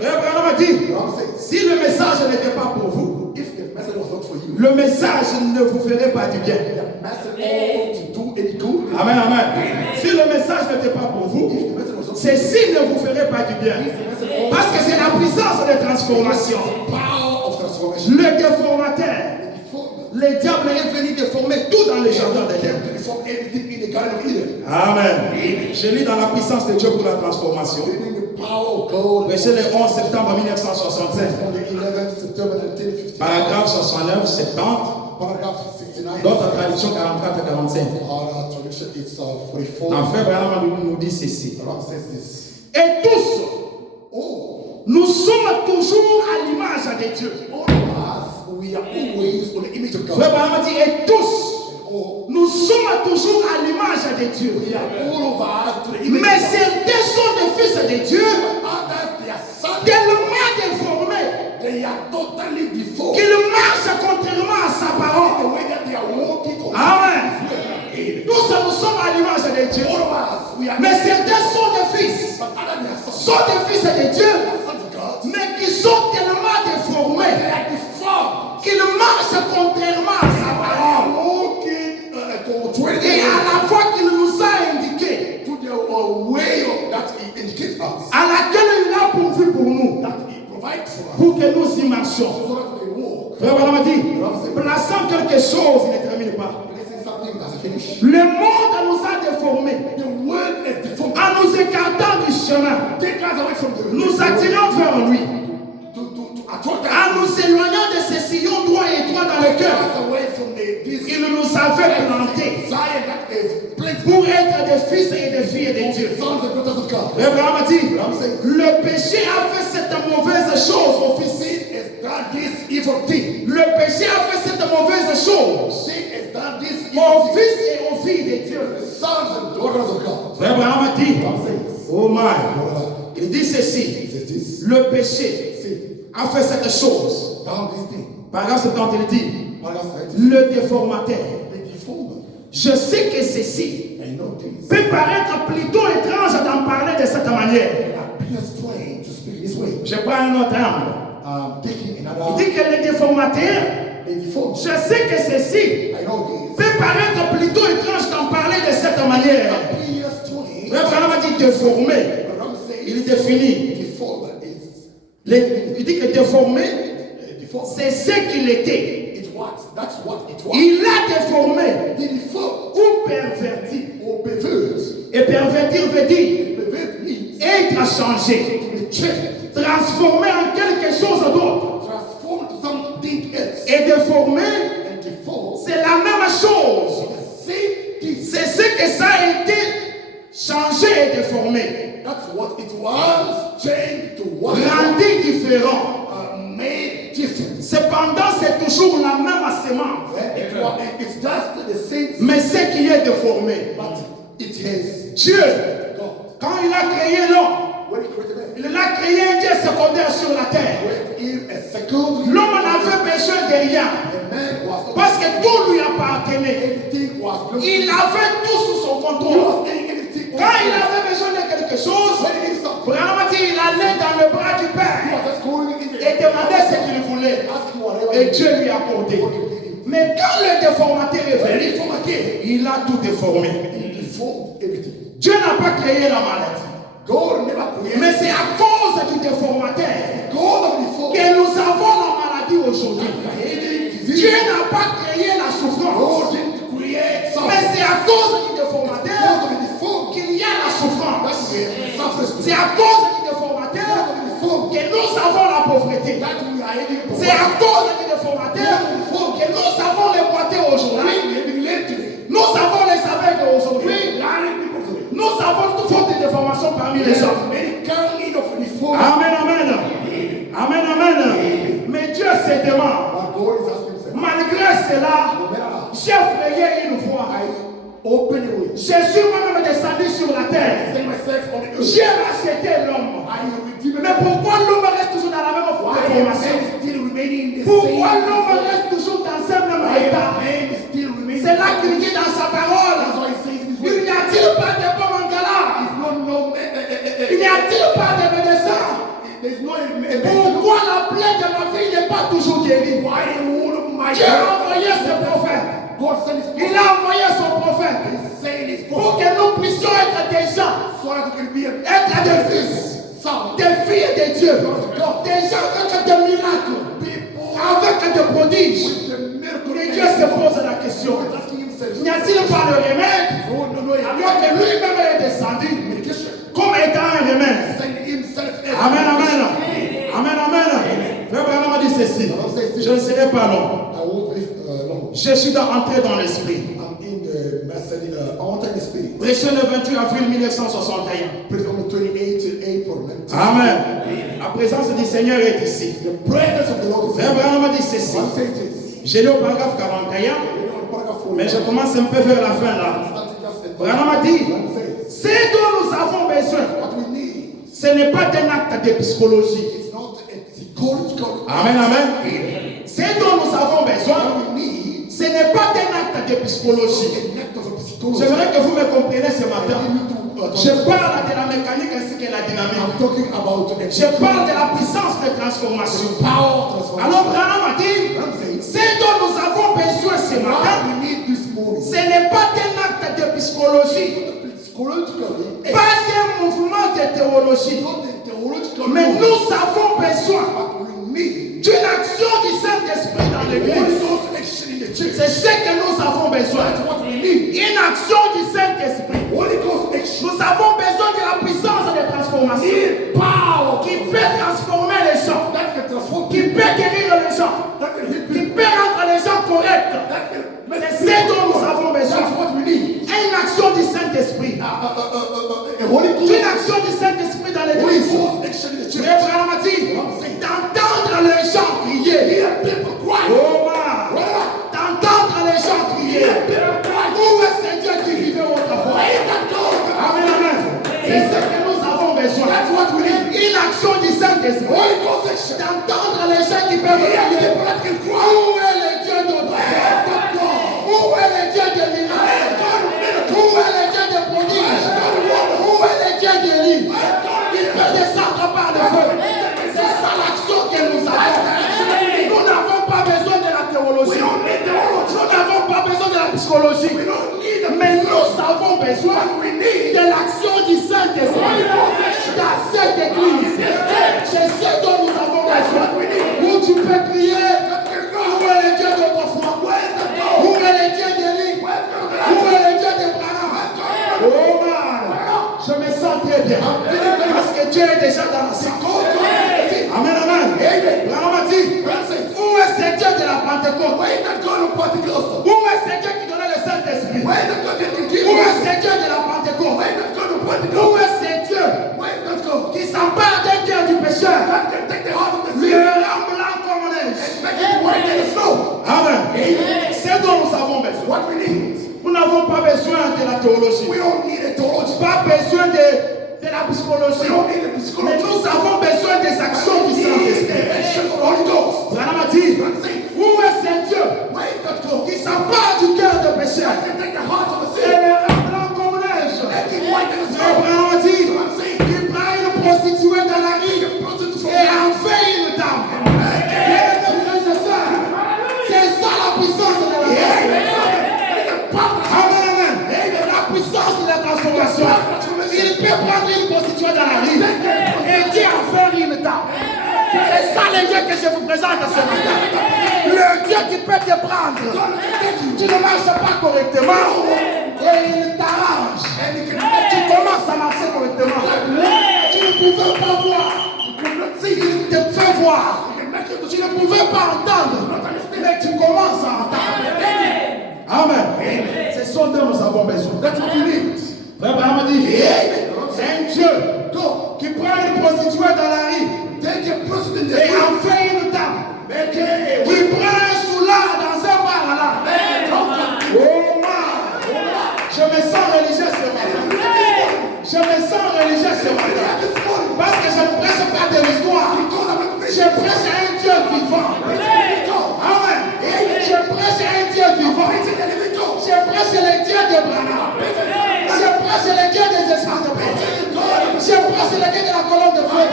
Frère Branham a dit, I'm saying, si le message n'était pas pour vous, if the message was not for you, le message ne vous ferait pas du bien. the message all to do any good. Amen, amen. Si le message n'était pas pour vous, If the message was not for ceci ne vous ferait pas du bien. you, the message all Parce que c'est la puissance de transformation. power of transformation. Le déformateur, Deformed. le diable est venu déformer tout dans le jardin d'Éden. To deform everything in the Garden of Eden. Amen. Je lis dans la puissance de Dieu pour la transformation. Reading the power of God. Verset le 11 septembre 1965. On the 11th September 1950. Paragraphe 69, 70. Paragraph 69. D'autres traductions 44 et 45. Our traduction is 44. En fait, Branham nous dit ceci. Ram says this. Et tous, Oh, nous sommes toujours à l'image de Dieu. all of us, we are always on the image of Frère God. Branham dit, et tous, Oh, nous sommes toujours à l'image de Dieu. we are all of us to the image Mais of God. certains sont des fils de Dieu Others, they are sons. tellement déformés They are totally deformed. qu'ils marchent contrairement à sa The parole. way that they are walking on Amen. Amen. Tous nous sommes à l'image de Dieu. All of us, we are. Mais certains sont des fils, But others, they are sons. sont des fils de Dieu, They are sons of God. mais qui sont tellement They déformés are deformed. qu'ils marchent contrairement à sa They parole. are walking Et à la fois qu'il nous a indiqué, to the way of that He indicates us. à laquelle il a pourvu pour nous, That He provides for us. pour que nous y marchions. So that we walk. Frère Branham a dit, plaçant quelque chose, il ne termine pas. This is something that's finished. Le monde nous a déformés The world is deformed. en nous écartant du chemin. Take us away from the Nous attirons vers lui, to attract us. en nous éloignant de ces sillons droits et étroits dans le Take cœur. us away from this Il nous avait plantés Zion that is planted pour être des fils et des filles de Dieu. sons and daughters of God. Abraham a dit, I'm saying, le péché a fait cette mauvaise chose au fils. sin has done this evil thing. Le péché a fait cette mauvaise chose Sin has done this aux evil thing. fils et aux filles de Dieu. Sons and daughters of God. Abraham a dit, I'm saying, oh my, what il dit ceci, is this? le péché Sin a fait cette chose. done this thing. Paragraphe 70, il dit, Paragraph 90. le déformateur. The deformed. Je sais que ceci I know this. peut paraître plutôt étrange d'en parler de cette manière. It appears strange to speak this way. Je prends un autre angle. Taking Il another. dit que le déformateur, The deformed. je sais que ceci I know this. peut paraître plutôt étrange d'en parler de cette manière. Appears strange. Frère Branham a dit déformé. But I'm saying Il définit. deformed is Il dit que déformé, deformed. c'est ce qu'il était. It's what? That's what it was. Il a déformé The deformed ou perverti. or pervert. Et pervertir veut dire Pervert means être changé, to be changed, transformé en quelque chose d'autre. transformed to something else. Et déformé, And deformed, c'est la même chose. the same thing. C'est ce que ça a été changé et déformé. That's what it was. Changed to what? Rendu différent. Made different. Cependant, c'est toujours la même semence. It's just the same. Mais ce qui est déformé, But it has Dieu, God. quand il a créé l'homme, When he created man, il a créé un Dieu secondaire sur la terre. when he a second, L'homme n'avait besoin de rien. the man was not Parce que tout lui appartenait. everything was blue. Il avait tout sous son He contrôle. was getting everything. Quand il avait besoin de quelque chose, When he needed something, vraiment dit, il allait dans le bras du he Père was just going in et there, demandait ce qu'il voulait. asking whatever. Et Dieu lui accordait. Mais quand le déformateur est When venu, he formed again, il a tout déformé. he deformed everything. Dieu n'a pas créé la maladie. God never created. Mais c'est à cause du déformateur God of the form. que nous avons la maladie aujourd'hui. Dieu n'a pas créé la God souffrance. didn't create something. Mais c'est à cause du God déformateur of the form. qu'il y a la souffrance. That's where suffers. C'est à cause du déformateur God of the form. que nous avons la pauvreté. That we are able to C'est à cause du déformateur que nous avons les boiteux aujourd'hui. Nous avons les aveugles aujourd'hui. Nous avons toutes sortes de déformations parmi les hommes. Amen, amen. Amen, amen. Mais Dieu se demande, malgré cela, j'ai frayé une fois. Jésus moi-même est descendu sur la terre. J'ai racheté l'homme. Mais pourquoi l'homme reste toujours dans la même déformation? Pourquoi l'homme reste toujours dans ce même état? C'est là qu'il dit dans sa parole, il n'y a-t-il pas de bon Mangala? Il n'y a-t-il pas de médecin? Pourquoi la plaie de ma fille n'est pas toujours guérie? Dieu a envoyé ses prophètes. Il a envoyé son prophète pour que nous puissions être des gens, être des fils, des filles de Dieu, des gens avec des miracles, avec des prodiges. Et Dieu se pose la question, n'y a-t-il pas de remède? Alors que lui-même est descendu comme étant un remède. Amen, amen. Amen, amen. Frère Branham a dit ceci, je ne serai pas long. Je suis entré dans l'esprit. Prêché le 28 avril 1961. Amen. La présence du Seigneur est ici. Frère Branham a dit ceci. J'ai lu au paragraphe 41, mais je commence un peu vers la fin là. Branham a dit, ce dont nous avons besoin, ce n'est pas d'un acte de psychologie. Amen, amen. Ce dont nous avons besoin, ce n'est pas d'un acte de psychologie. J'aimerais que vous me compreniez ce matin. Je parle de la mécanique ainsi que la dynamique. Je parle de la puissance de transformation. Alors Branham a dit, ce dont nous avons besoin ce matin, ce n'est pas d'un acte de psychologie, pas d'un mouvement de théologie, mais nous avons besoin d'une action du Saint-Esprit dans l'Église. C'est ce que nous avons besoin. Une action du Saint-Esprit. Nous avons besoin de la puissance de transformation qui peut transformer les gens, qui peut guérir les gens, qui peut rendre les gens corrects. C'est ce dont nous avons besoin. Une action du Saint-Esprit. Une action du Saint-Esprit dans l'Église. Frère Branham a dit d'entendre les gens crier. Oh man. D'entendre les gens crier. Où est ce Dieu qui vivait autrefois? Amen, amen. C'est ce que nous avons besoin. Une action du Saint-Esprit. D'entendre les gens qui peuvent crier. Où est le Dieu d'autrefois? Où est le Dieu de miracles? Où est le Dieu de prodiges? Où est le Dieu de l'île? Il peut descendre par le feu. C'est ça l'action que nous avons. Nous n'avons pas besoin de la théologie. Nous n'avons pas besoin de la psychologie. Mais nous avons besoin de l'action du Saint-Esprit dans cette église. C'est ce dont nous avons besoin. Où tu peux crier, où est le Dieu d'autrefois? Où est le Dieu de l'île? Où est le Dieu de Branham? Oh man, je me sens très bien. Parce que Dieu est déjà dans la salle. Amen, amen. Branham a dit, où est ce Dieu de la Pentecôte? Où est ce Dieu qui donnait le Saint-Esprit? Où est ce Dieu de la Pentecôte? Où est ce Dieu qui s'empare d'un cœur du pécheur? Le rend blanc comme neige. Amen. C'est dont nous avons besoin. What we need. Nous n'avons pas besoin de la théologie. We don't need a theology. Pas besoin de la We psychologie. don't need a Mais psychology. nous avons besoin des actions du We need the Saint-Esprit. action of the Holy Ghost. Branham a dit, I'm saying, où est ce Dieu where is that go? qui s'empare du cœur de pécheur I can take the heart of the et sinner. le rend blanc comme neige? Make it white as Mais snow. Branham a dit, I'm saying, il prend une prostituée dans la rue et en fait une dame. C'est ça la puissance de la Amen. La puissance de la transformation. Il peut prendre une prostituée dans la rue et dire en faire une dame. C'est ça le Dieu que je vous présente ce matin. Le Dieu qui peut te prendre. Tu ne marches pas correctement et il t'arrange. Tu commences à marcher correctement. Tu ne pouvais pas voir. Il te fait voir. Tu ne pouvais pas entendre. Mais tu commences à entendre. Amen. C'est ce dont nous avons besoin. That's what you need. Frère Abraham dit, c'est un Dieu qui prend une prostituée dans la rue Take a person in the et street. en fait une dame. Make it Qui prend un soulard dans un bar là. Oh man. Je me sens religieux ce matin. Je me sens religieux ce matin. Parce que je ne prêche pas de l'histoire. Je prêche à un Dieu vivant. Amen. Je prêche à un Dieu vivant. Je prêche le Dieu de Branham. Je prêche le Dieu des esprits de paix. Je prêche le Dieu de la colonne de feu.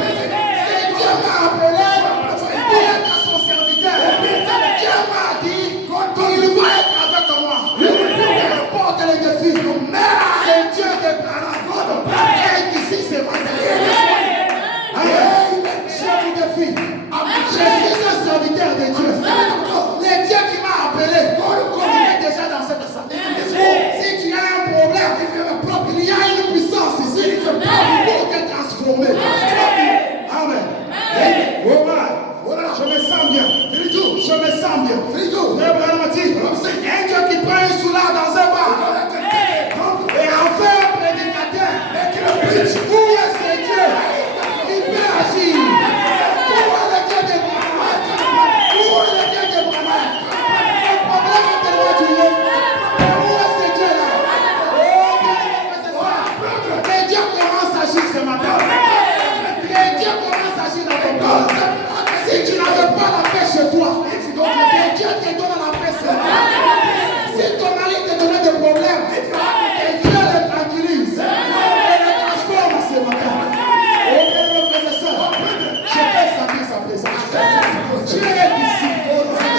C'est Dieu m'a appelé pour être son serviteur. Dieu m'a dit qu'il va être avec moi. Peu importe les défis. C'est Dieu de Branham. Et ici c'est ma terre. Amen. Je vous défie. Je suis un serviteur de Dieu. Le Dieu qui m'a appelé, il est déjà dans cette salle. Si tu as un problème, il y a une puissance ici pour te transformer. Amen. Oh man, je me sens bien. Je me sens bien. Mais Branham a dit, un Dieu qui prend un soulard dans un bar et en fait un prédicateur. Où est ce Dieu? Il peut agir. Où est le Dieu de Branham? Où est le Dieu de Branham? Le problème est tellement dur. Où est ce Dieu-là? Oh, c'est ça. Que Dieu commence à agir ce matin. Que Dieu commence à agir dans ton cœur. Si tu n'avais pas la paix chez toi, que Dieu te donne la paix ce matin. Si ton mari te donnait des problèmes, que Dieu les tranquillise et les transforme ce matin. Oh, mes frères et sœurs, je peux sentir sa présence. Dieu est ici.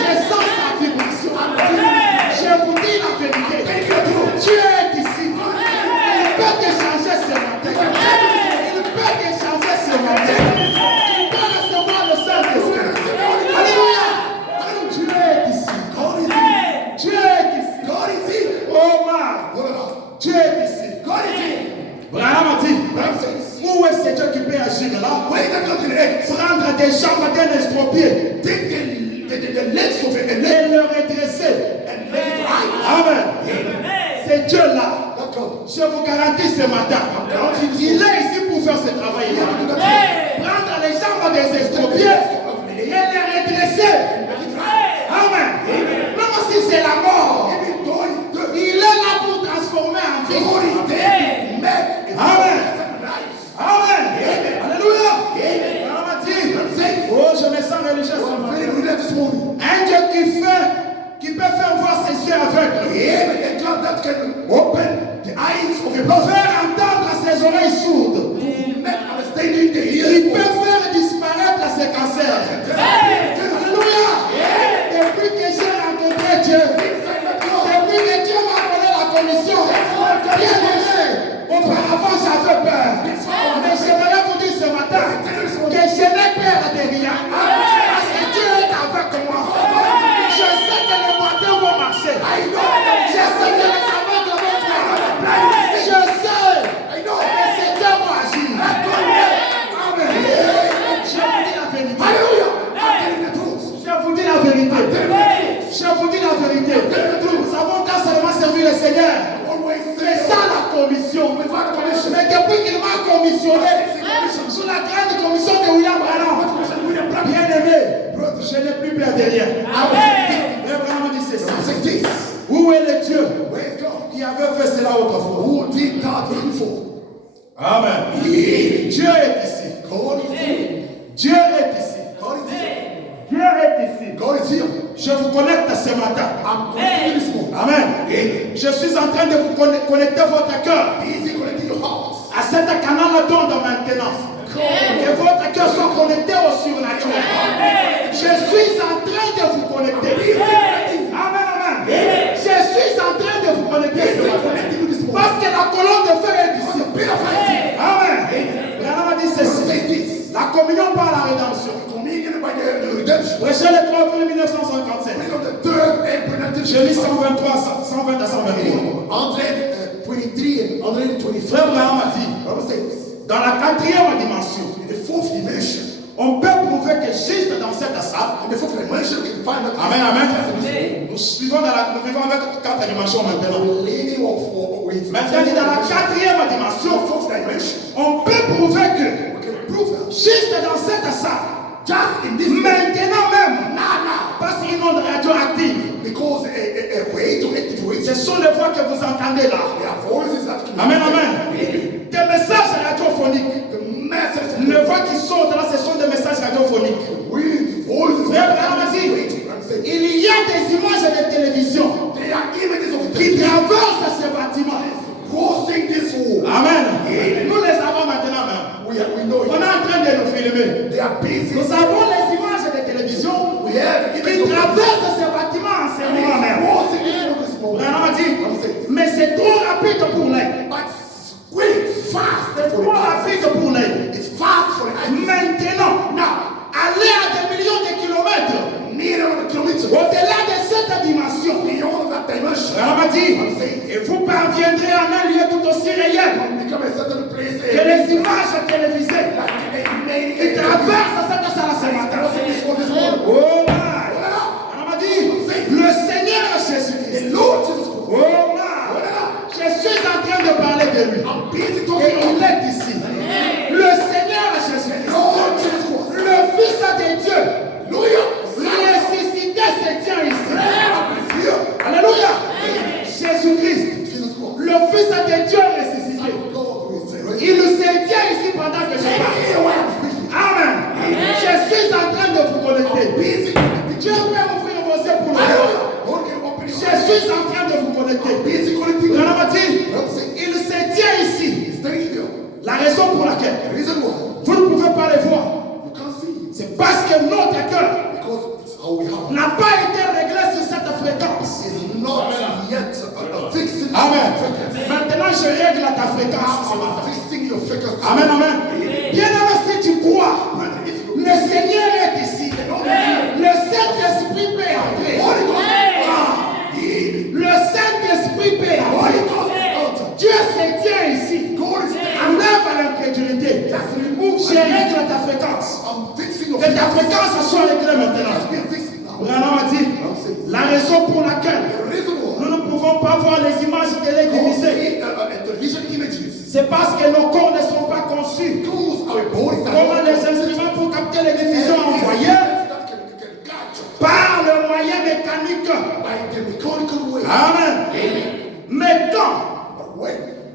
Je sens sa vibration. Je vous dis la vérité. Dieu est ici. Il peut te changer ce matin. Il peut te changer ce matin. Tu peux recevoir le Saint-Esprit. Alléluia. Dieu est ici. Dieu est ici. Oh man. Dieu est ici. Branham a dit, où est ce Dieu qui peut agir là? Prendre des jambes d'un estropié et le redresser. Amen. C'est Dieu là. Je vous garantis ce matin, il est ici pour faire ce travail. Prendre les jambes des estropiés et les redresser. Amen. Même si c'est la mort, il est là pour transformer en vie. Amen. Amen. Alléluia. Oh, je me sens religieux ce matin. Un Dieu qui peut faire voir ses yeux aveugles. Faire entendre ses oreilles sourdes. Il peut faire disparaître ses cancers. Alléluia. Depuis que j'ai rencontré Dieu, depuis que Dieu m'a donné la commission, bien aimé, auparavant j'avais peur. Mais j'aimerais vous dire ce matin que je n'ai peur de rien. Parce que Dieu est avec moi. Je sais que les matins vont marcher. Je sais que les aveugles vont voir. Je sais que c'est Dieu qui va agir. Amen. Je vous dis la vérité. Je vous dis la vérité. Je vous dis la vérité. Nous avons tant seulement servi le Seigneur. C'est ça la commission. Mais depuis qu'il m'a commissionné sous la grande commission de William Branham, bien aimé, je n'ai plus peur de rien. Amen. says this. Où est le Dieu Where is God? qui avait fait cela autrefois? Who did that before? Amen. Yeah. Dieu est ici. God is here. Dieu est ici. God is here. Dieu est ici. God is here. Je vous connecte ce matin. I'm connecting this morning. Amen. Amen. Je suis en train de vous connecter votre cœur Easy connecting your heart. à cet canal d'onde maintenant. Que votre cœur soit connecté au surnaturel. Je suis en train de vous connecter. Amen, amen. Je suis en train de vous connecter. Parce que la colonne de feu est ici. Amen. Branham a dit ceci. La communion par la rédemption. Communion by the redemption. Prêchez le 3 avril 1957. Bring up the third and redemptive. Je lis 123, 120 à 123. 123 and 123. Frère Branham a dit, Bible says, dans la quatrième dimension, in the fourth dimension, on peut prouver que juste dans cette salle, in the fourth dimension, we can find that. Amen, amen. Nous vivons avec quatre dimensions maintenant. Leading with Maintenant, dans la quatrième dimension, fourth dimension, on peut prouver que we can prove that. juste dans cette salle, Just in this maintenant même, now, parce qu'il y a une onde radioactive, because a way to activate ce sont les voix que vous entendez là. there are voices that can Amen, amen. Des messages radiophoniques. the message Les voix qui sortent là, ce sont des messages radiophoniques. voices Frère Branham a dit, il y a des images de télévision they are images of the qui traversent ce bâtiment. crossing this wall. Amen. Nous les avons maintenant même. We know On it. est en train de nous filmer. They are busy. Nous avons les images de télévision We have qui images of traversent ce bâtiment en ce moment même. crossing this wall this morning. Branham a dit, mais c'est trop rapide pour l'œil. But it's quick, fast C'est for trop the eyes. rapide pour l'œil. It's fast for the eyes. Maintenant, Now, aller à des millions de kilomètres, near the kilometer, au-delà de cette dimension. beyond that dimension, Branham a dit, et vous parviendrez à un lieu tout aussi réel become a certain place que les images télévisées qui a traversent cette salle ce matin. Oh my! Branham a dit, le Seigneur Jésus-Christ. Oh my! Je suis en train de parler de lui. Et il est ici. Le Seigneur Jésus-Christ. Le Fils de Dieu. Ressuscité se tient ici. Alléluia. Jésus-Christ. Le Fils de Dieu ressuscité. Il se tient ici pendant que je parle. Amen. Je suis en train de vous connecter. Dieu peut ouvrir vos yeux pour le. Je suis en train de vous connecter. Branham a dit, il se tient ici. La raison pour laquelle vous ne pouvez pas les voir, c'est parce que notre cœur n'a pas été réglé sur cette fréquence. Amen. Maintenant, je règle ta fréquence ce matin. Amen, amen. Bien aimé, si tu crois, le Seigneur est ici. Le Saint-Esprit peut entrer. Le Saint-Esprit peut entrer. Dieu se tient ici. Enlève l'incrédulité. Je règle ta fréquence. Que ta fréquence soit réglée maintenant. Branham a dit, la raison pour laquelle nous ne pouvons pas voir les images télévisées, c'est parce que nos corps ne sont pas conçus comme les instruments pour capter les diffusions envoyées par le moyen mécanique. Amen. Mais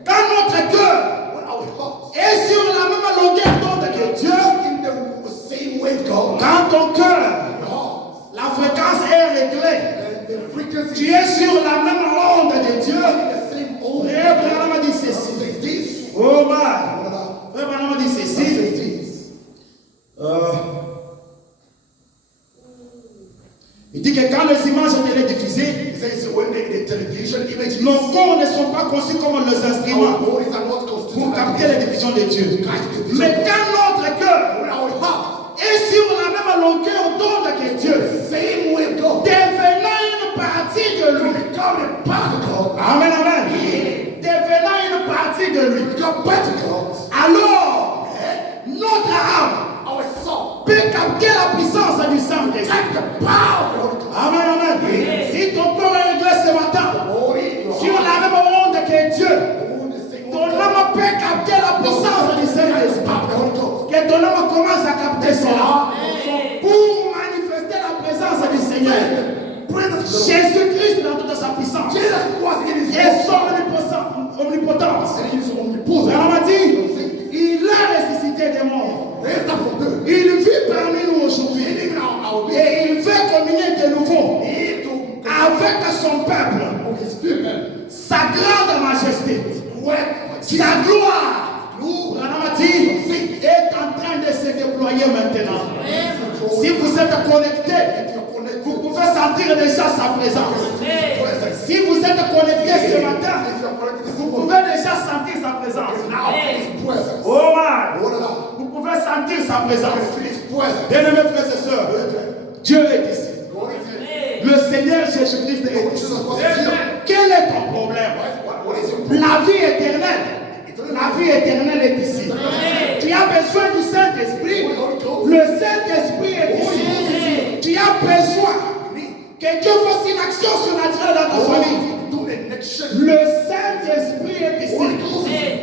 quand notre cœur est sur la même longueur d'onde que Dieu, quand ton cœur, la fréquence est réglée, tu es sur la même onde de Dieu. Frère Branham a dit ceci. Oh my. Frère Branham a dit ceci. Il dit que quand les images télédiffusées, nos corps ne sont pas conçus comme les instruments pour capter les diffusions de Dieu. Mais quand notre cœur est sur la même longueur d'onde que Dieu, devenant une partie de lui. Amen, amen. Devenant une partie de lui. Alors, notre âme peut capter la puissance du Saint-Esprit. Amen, amen. Si ton corps est réglé ce matin, sur la même onde que Dieu, ton âme peut capter la puissance du Saint-Esprit. Que ton âme commence à capter cela pour manifester la présence du Seigneur. Jésus-Christ dans toute sa puissance. Et son omnipotence. On a dit, il a ressuscité des morts. Il vit parmi nous aujourd'hui. Et il veut communier de nouveau avec son peuple. Sa grande majesté. Sa gloire. Est en train de se déployer maintenant. Si vous êtes connecté, vous pouvez sentir déjà sa présence. Si vous êtes connecté ce matin, vous pouvez déjà sentir sa présence. Oh man, vous pouvez sentir sa présence. Bien-aimés frères et sœurs, Dieu est ici. Le Seigneur Jésus-Christ est ici. Quel est ton problème? La vie éternelle. La vie éternelle est ici. Tu as besoin du Saint-Esprit. Le Saint-Esprit est ici. Tu as besoin que Dieu fasse une action surnaturelle dans ta famille. Le Saint-Esprit est ici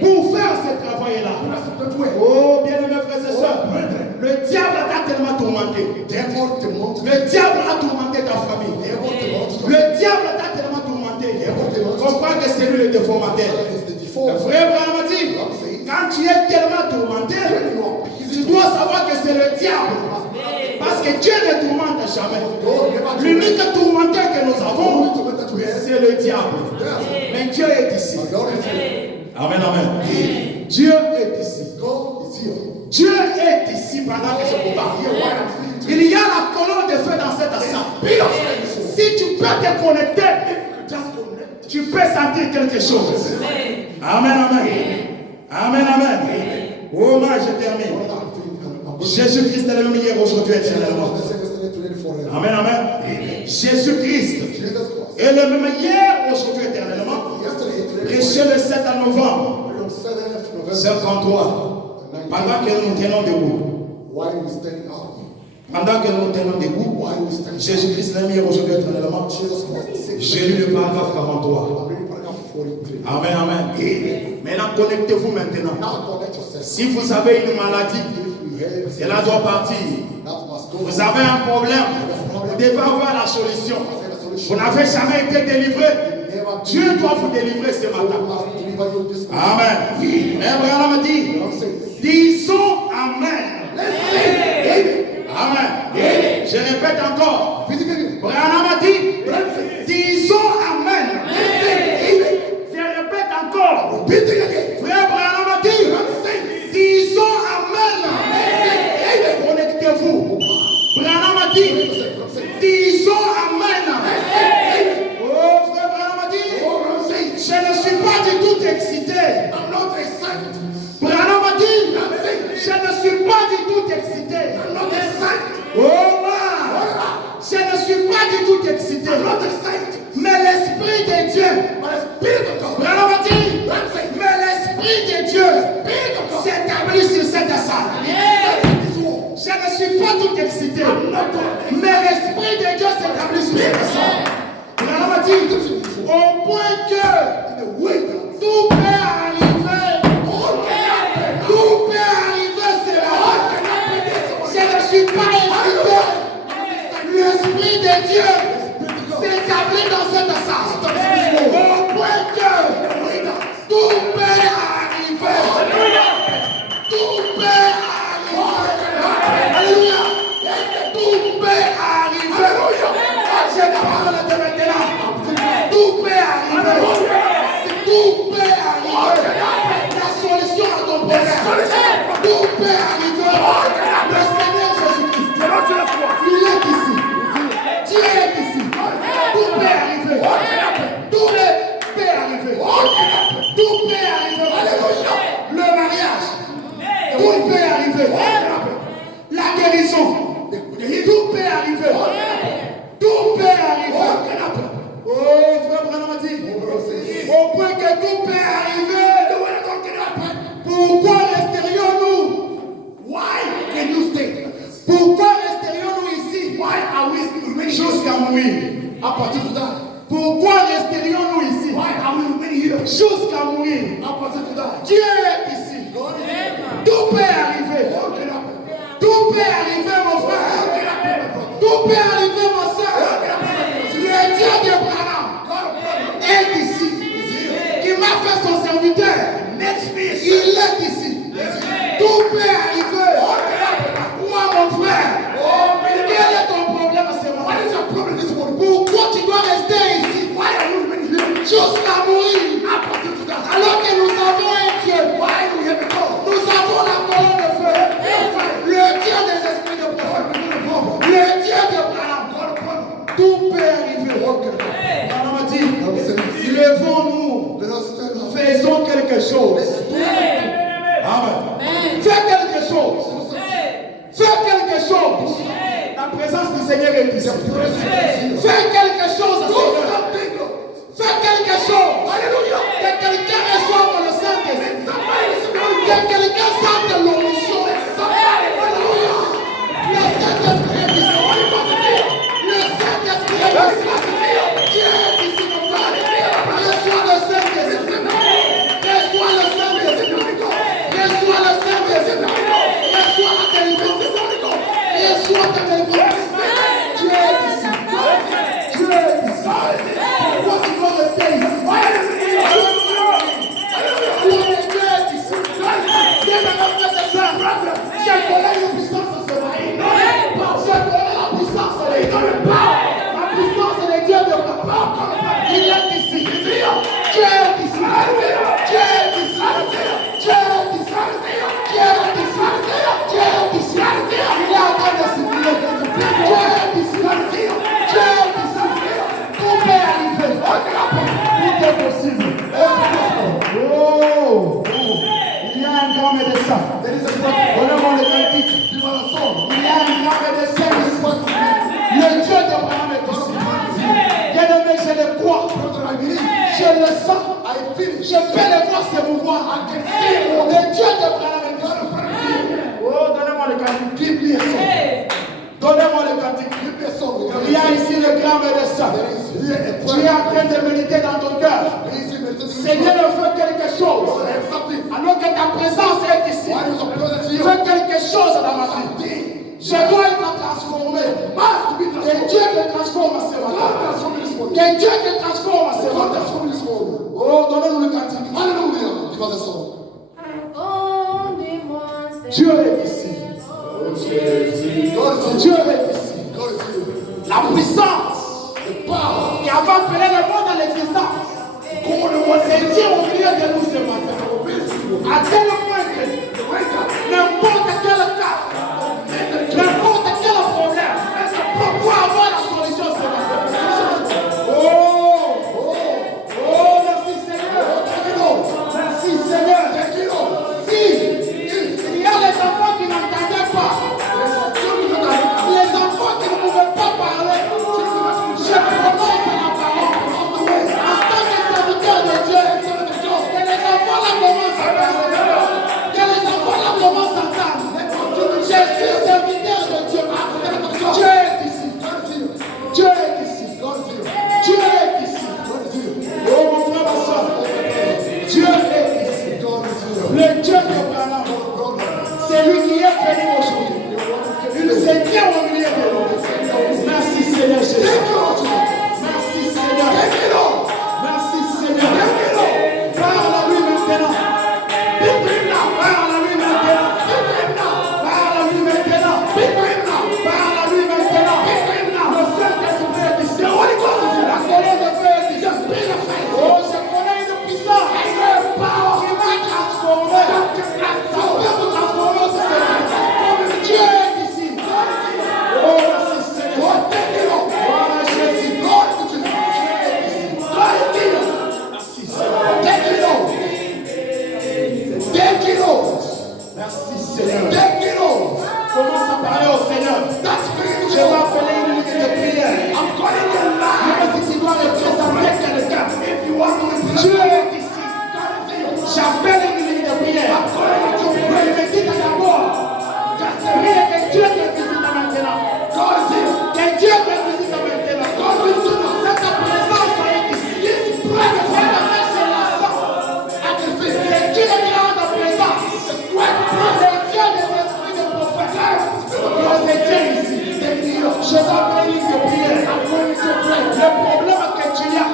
pour faire ce travail-là. Oh, bien-aimés frères et sœurs, le diable t'a tellement tourmenté. Le diable a tourmenté ta famille. Le diable t'a tellement tourmenté. Comprends que c'est lui le déformateur. Le frère Branham dit, quand tu es tellement tourmenté, tu dois savoir que c'est le diable. Parce que Dieu ne tourmente jamais. L'unique tourmenteur que nous avons, c'est le diable. Mais Dieu est ici. Amen, amen. Dieu est ici. Dieu est ici pendant que je vous parle. Il y a la colonne de feu dans cette assemblée. Si tu peux te connecter, tu peux sentir quelque chose. Amen, amen. Amen, amen. Oh, moi, je termine. Jésus-Christ est le même hier, aujourd'hui, éternellement. Amen, amen. Jésus-Christ est le même hier, aujourd'hui, éternellement. Prêché le 7 novembre 53. Pendant que nous tenons debout. Pendant que nous tenons debout, Jésus-Christ est le même hier, aujourd'hui, éternellement. J'ai lu le paragraphe 43. Amen, amen. Maintenant, connectez-vous maintenant. Si vous avez une maladie, cela doit partir. Vous avez un problème, vous devez avoir la solution. Vous n'avez jamais été délivré. Dieu doit vous délivrer ce matin. Amen. Mais Abraham dit, disons Amen. Amen. Je répète encore. Abraham a dit, disons Amen. Je répète encore. Frère Branham a dit, disons Amen. Connectez-vous. Branham a dit, disons Amen. Oh, frère Branham a dit, je ne suis pas du tout excité. Branham a dit, je ne suis pas du tout excité. Oh, man. Je ne suis pas du tout excité. Mais l'Esprit de Dieu, Branham a dit, mais l'Esprit de Dieu s'établit sur cette salle. Je ne suis pas tout excité, mais l'Esprit de Dieu s'établit sur cette salle. Branham a dit, au point que tout peut arriver. Tout peut arriver, c'est là. Je ne suis pas excité. L'Esprit de Dieu s'établit dans cette salle. Au point que tout peut arriver. Tout peut arriver. Alléluia. Tout peut arriver. Je parle de maintenant. Tout peut arriver. Tout peut arriver. La solution à ton problème. Tout peut arriver. Le Seigneur Jésus-Christ. Il est ici. Dieu est ici. Tout peut arriver. Tout peut arriver. Tout peut arriver. Le mariage. Tout peut arriver. La guérison. Tout peut arriver. Tout peut arriver. Oh, frère Branham a dit, au point que tout peut arriver. Pourquoi resterions-nous? Why can you stay? Pourquoi resterions-nous ici? Why are we remaining jusqu'à mourir? À partir de là. Pourquoi resterions-nous ici? Why are we remaining here? Jusqu'à mourir. À partir de là. Dieu est ici. Tout peut arriver. Tout peut arriver, mon frère. Tout peut arriver, ma soeur. Le fait son serviteur. Il est ici. Tout peut arriver. Moi, mon frère, quel est ton problème ce matin? Pourquoi tu dois rester ici jusqu'à mourir? Alors que nous avons un Dieu. Nous avons la colonne de feu. Le Dieu des esprits de prophète. Le Dieu de Abraham. Tout peut arriver. On m'a dit, levons-nous. Faisons quelque chose. Amen. Fais quelque chose. Fais quelque chose. La présence du Seigneur est ici. Fais quelque chose. Fais quelque chose. Alléluia. Que quelqu'un reçoive le Saint-Esprit. Que quelqu'un sente l'onction. Alléluia. Le Saint-Esprit est ici. Le Saint-Esprit est ici. Dieu est ici, mon frère. Reçois le Saint-Esprit. Reçois le Saint-Esprit. Reçois le Saint-Esprit. Reçois la délivrance. Reçois ta délivrance. Dieu est ici. Dieu est ici. Pourquoi tu dois rester ici? Je connais la puissance de ce matin. Je connais la puissance de Dieu. La puissance de Dieu de papa. Il est ici. Dieu est ici. Dieu est ici. Dieu est ici. Dieu est ici. Dieu est ici. Il est en train de supplier. Dieu est ici. Dieu est ici. Tout peut arriver. Tout est possible. Oh! Il y a un grand médecin. Donnez-moi le cantique. Il y a un grand médecin ici. Le Dieu d'Abraham est ici. Bien-aimé, je le crois. Je le sens. Je peux le voir s'émouvoir. Le Dieu d'Abraham est ici. Oh, donnez-moi le cantique. Give me a song. Donnez-moi le cantique. Il y a ici le grand médecin. Tu es en train de méditer dans ton cœur. Seigneur, fais quelque chose. Alors que ta présence est ici. Fais quelque chose dans ma vie. Je dois être transformé. Que Dieu te transforme à ce matin. Que Dieu te transforme à ce matin. Oh, donnez-nous le cantique. Alléluia. Dieu est ici. Dieu est ici. La puissance qui avait appelé le monde à l'existence. C'est Dieu au milieu de nous ce matin. À tel point que n'importe quel cas, n'importe quel problème, pour avoir la solution ce matin. Oh, merci Seigneur. Merci Seigneur. Si il y a les enfants qui n'entendaient pas, les enfants qui ne pouvaient pas parler, je prononce la parole. En tant que serviteur de Dieu, que les enfants la commencent à parler. Que les enfants la commencent à entendre. Je suis serviteur de Dieu. Dieu est ici. Dieu est ici. Dieu est ici. Oh mon frère, ma soeur. Dieu est ici. Le Dieu d'Abraham. C'est lui qui est venu aujourd'hui. Il se tient au milieu de nous. Merci Seigneur Jésus. Merci Seigneur. Merci Seigneur. Parle à lui maintenant. Parle à lui maintenant. Parle à lui maintenant. Parle à lui maintenant. Le Saint-Esprit est ici. La colonne de feu est ici. Oh, je connais une puissance qui m'a transformé. Ça peut me transformer aussi. Dieu est ici. Oh, merci Seigneur. Voilà Jésus. Merci Seigneur. Commence à parler au Seigneur. Je vais appeler une minute de prière. Même si tu dois représenter quelqu'un, Dieu est ici. J'appelle une minute de prière. Médite d'abord. Prie que Dieu te visite maintenant. Que Dieu te visite maintenant. Cette présence est ici. Près de toi, la main sur la sang. C'est Dieu qui a ta présence. C'est Dieu des esprits de prophète. C'est Dieu ici. Je t'appelle une prière. Le problème que tu as,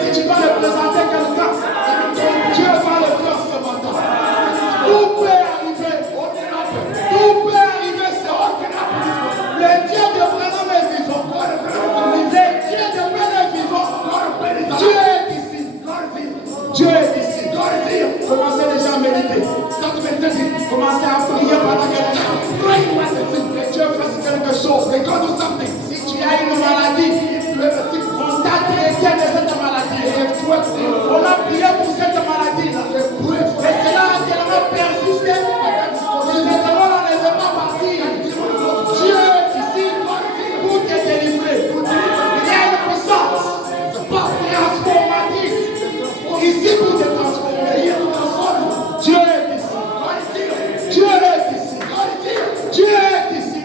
si tu dois le présenter Commencez déjà à méditer. Commencez à prier pendant quelque chose. Que Dieu fasse quelque chose. Si tu as une maladie, on t'a traité de cette maladie. On a prié pour cette maladie. Et cela a tellement persisté. Cette mort ne veut pas partir. Dieu est ici pour te délivrer. Il y a une puissance transformatrice ici pour te transformer. Dieu est ici. Dieu est ici. Dieu est ici.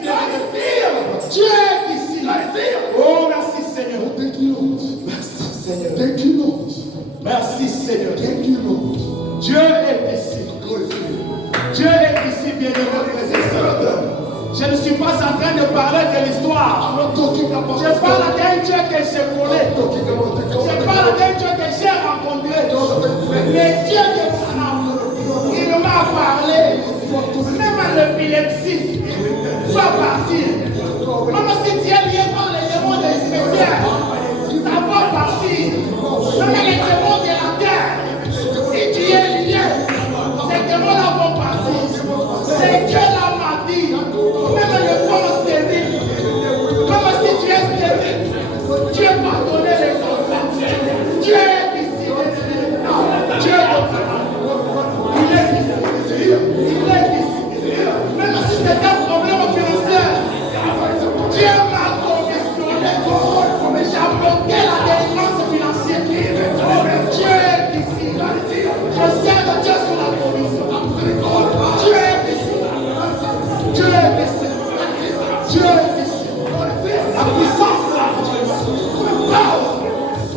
Dieu est ici. Oh, merci Seigneur. Merci Seigneur. Thank you, Lord. Merci Seigneur. Thank you, Lord. Dieu est ici. Dieu est ici, bien-aimé frères et sœurs. Je ne suis pas en train de parler de l'histoire. Je parle d'un Dieu que je connais. Je parle d'un Dieu que j'ai rencontré. Mais Dieu il m'a parlé. Même l'épilepsie va partir. Même si tu es lié par les démons des spéciales, ça va partir. Même les démons de la terre, si tu es lié, ces démons-là vont partir. C'est Dieu l'a dit. Même les femmes stériles, même si tu es stérile, Dieu va donner les enfants. Dieu est ici. Dieu est ici. Il est ici. Il est ici. Même si c'est un problème financier, Dieu m'a commissionné. Mais j'ai apporté la délivrance financière. Dieu est ici. Je sers de Dieu sur la commission. Dieu est ici. Dieu est ici. Dieu est ici. La puissance.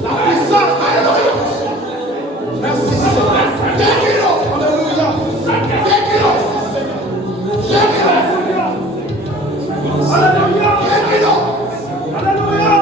La puissance. Merci Seigneur. Alléluia.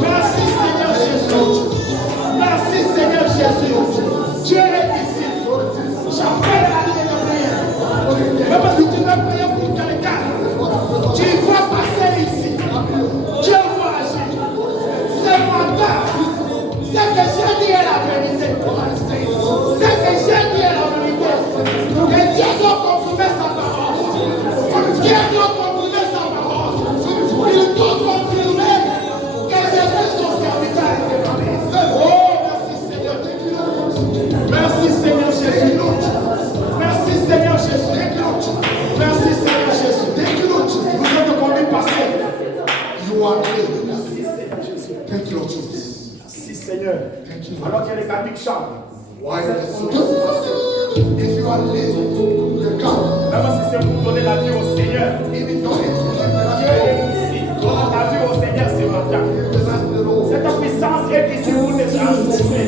Merci Seigneur Jésus. Merci Seigneur Jésus. Dieu est ici. J'appelle la ligne de prière. Même si tu veux prier pour quelqu'un, tu vas passer ici. Dieu va agir. C'est mon temps. C'est que j'ai dit est la vérité. C'est que j'ai dit est la vérité. Et Dieu doit confirmer sa parole. Dieu doit confirmer sa parole. Il doit confirmer que Jésus son serviteur. Oh, merci Seigneur. Merci Seigneur Jésus. Merci Seigneur Jésus. Merci Seigneur Jésus. Vous êtes conduit passer. You are here. Thank you, Lord Jesus. Merci Seigneur. Alors qu'il y a les catholiques chantent. Why is it so? If you are late, you come. Même si c'est pour donner la vie au Seigneur. Even though Dieu est ici. Donne la vie au Seigneur ce matin. Cette puissance est ici pour les transformer.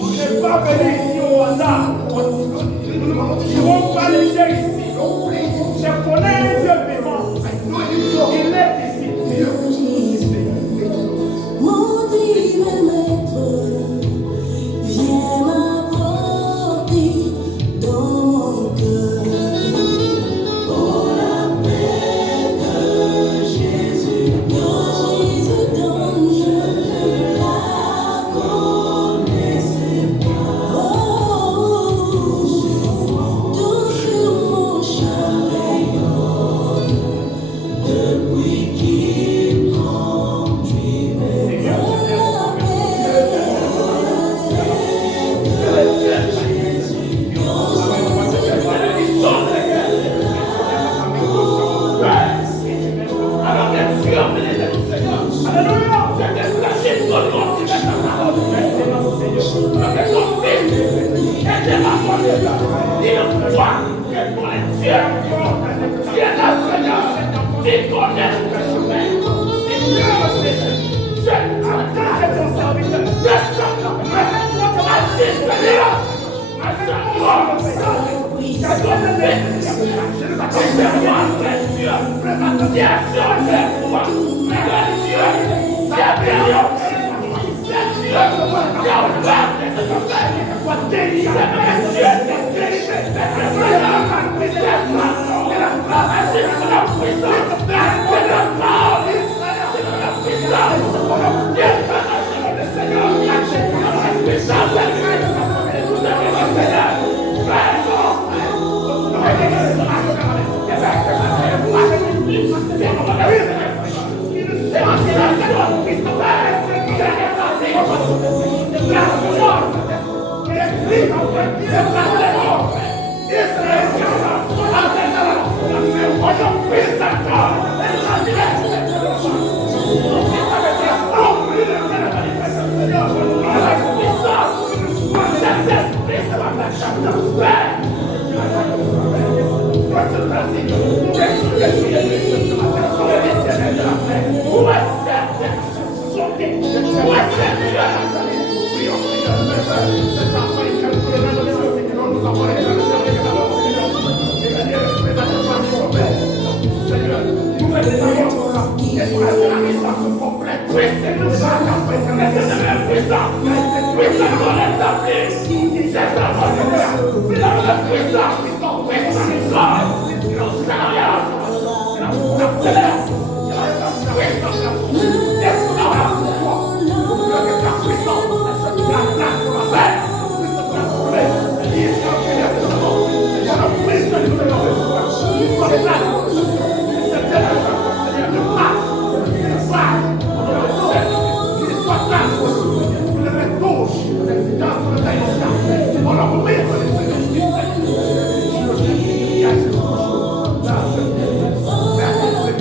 On n'est pas venu ici au hasard. Nous ne vont pas laisser ici. Je connais un Dieu vivant. Il est ici. Mon divin maître, viens m'apporter dans mon cœur. Oh la paix que Jésus donne, je ne la connaissais pas. Oh, tout sur mon chariot, depuis qu'il conduisait.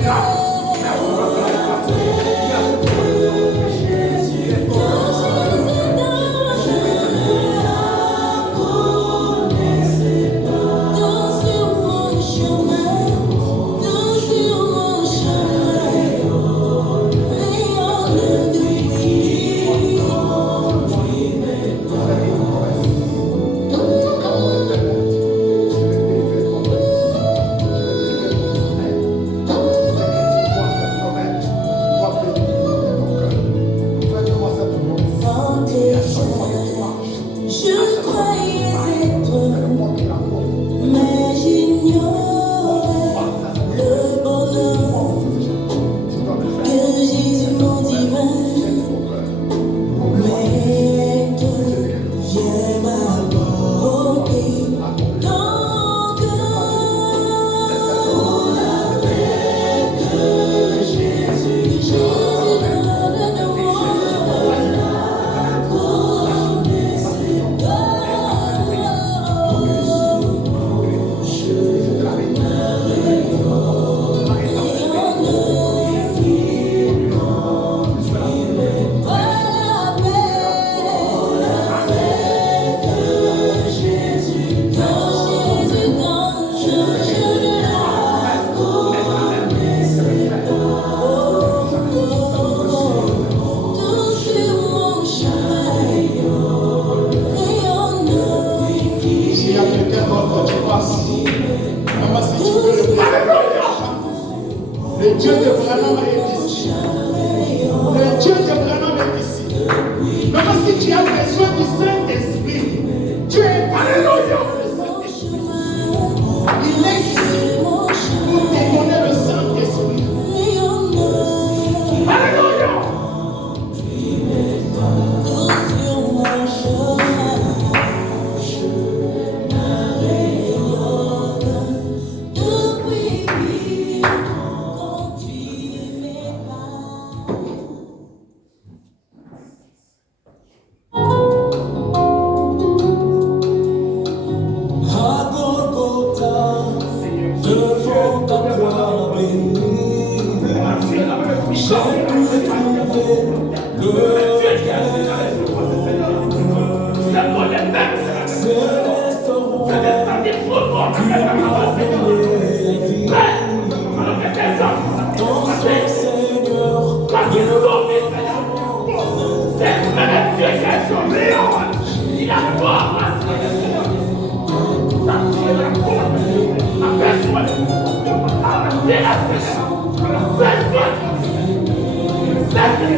Yeah.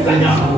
Seigneur.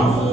enfants.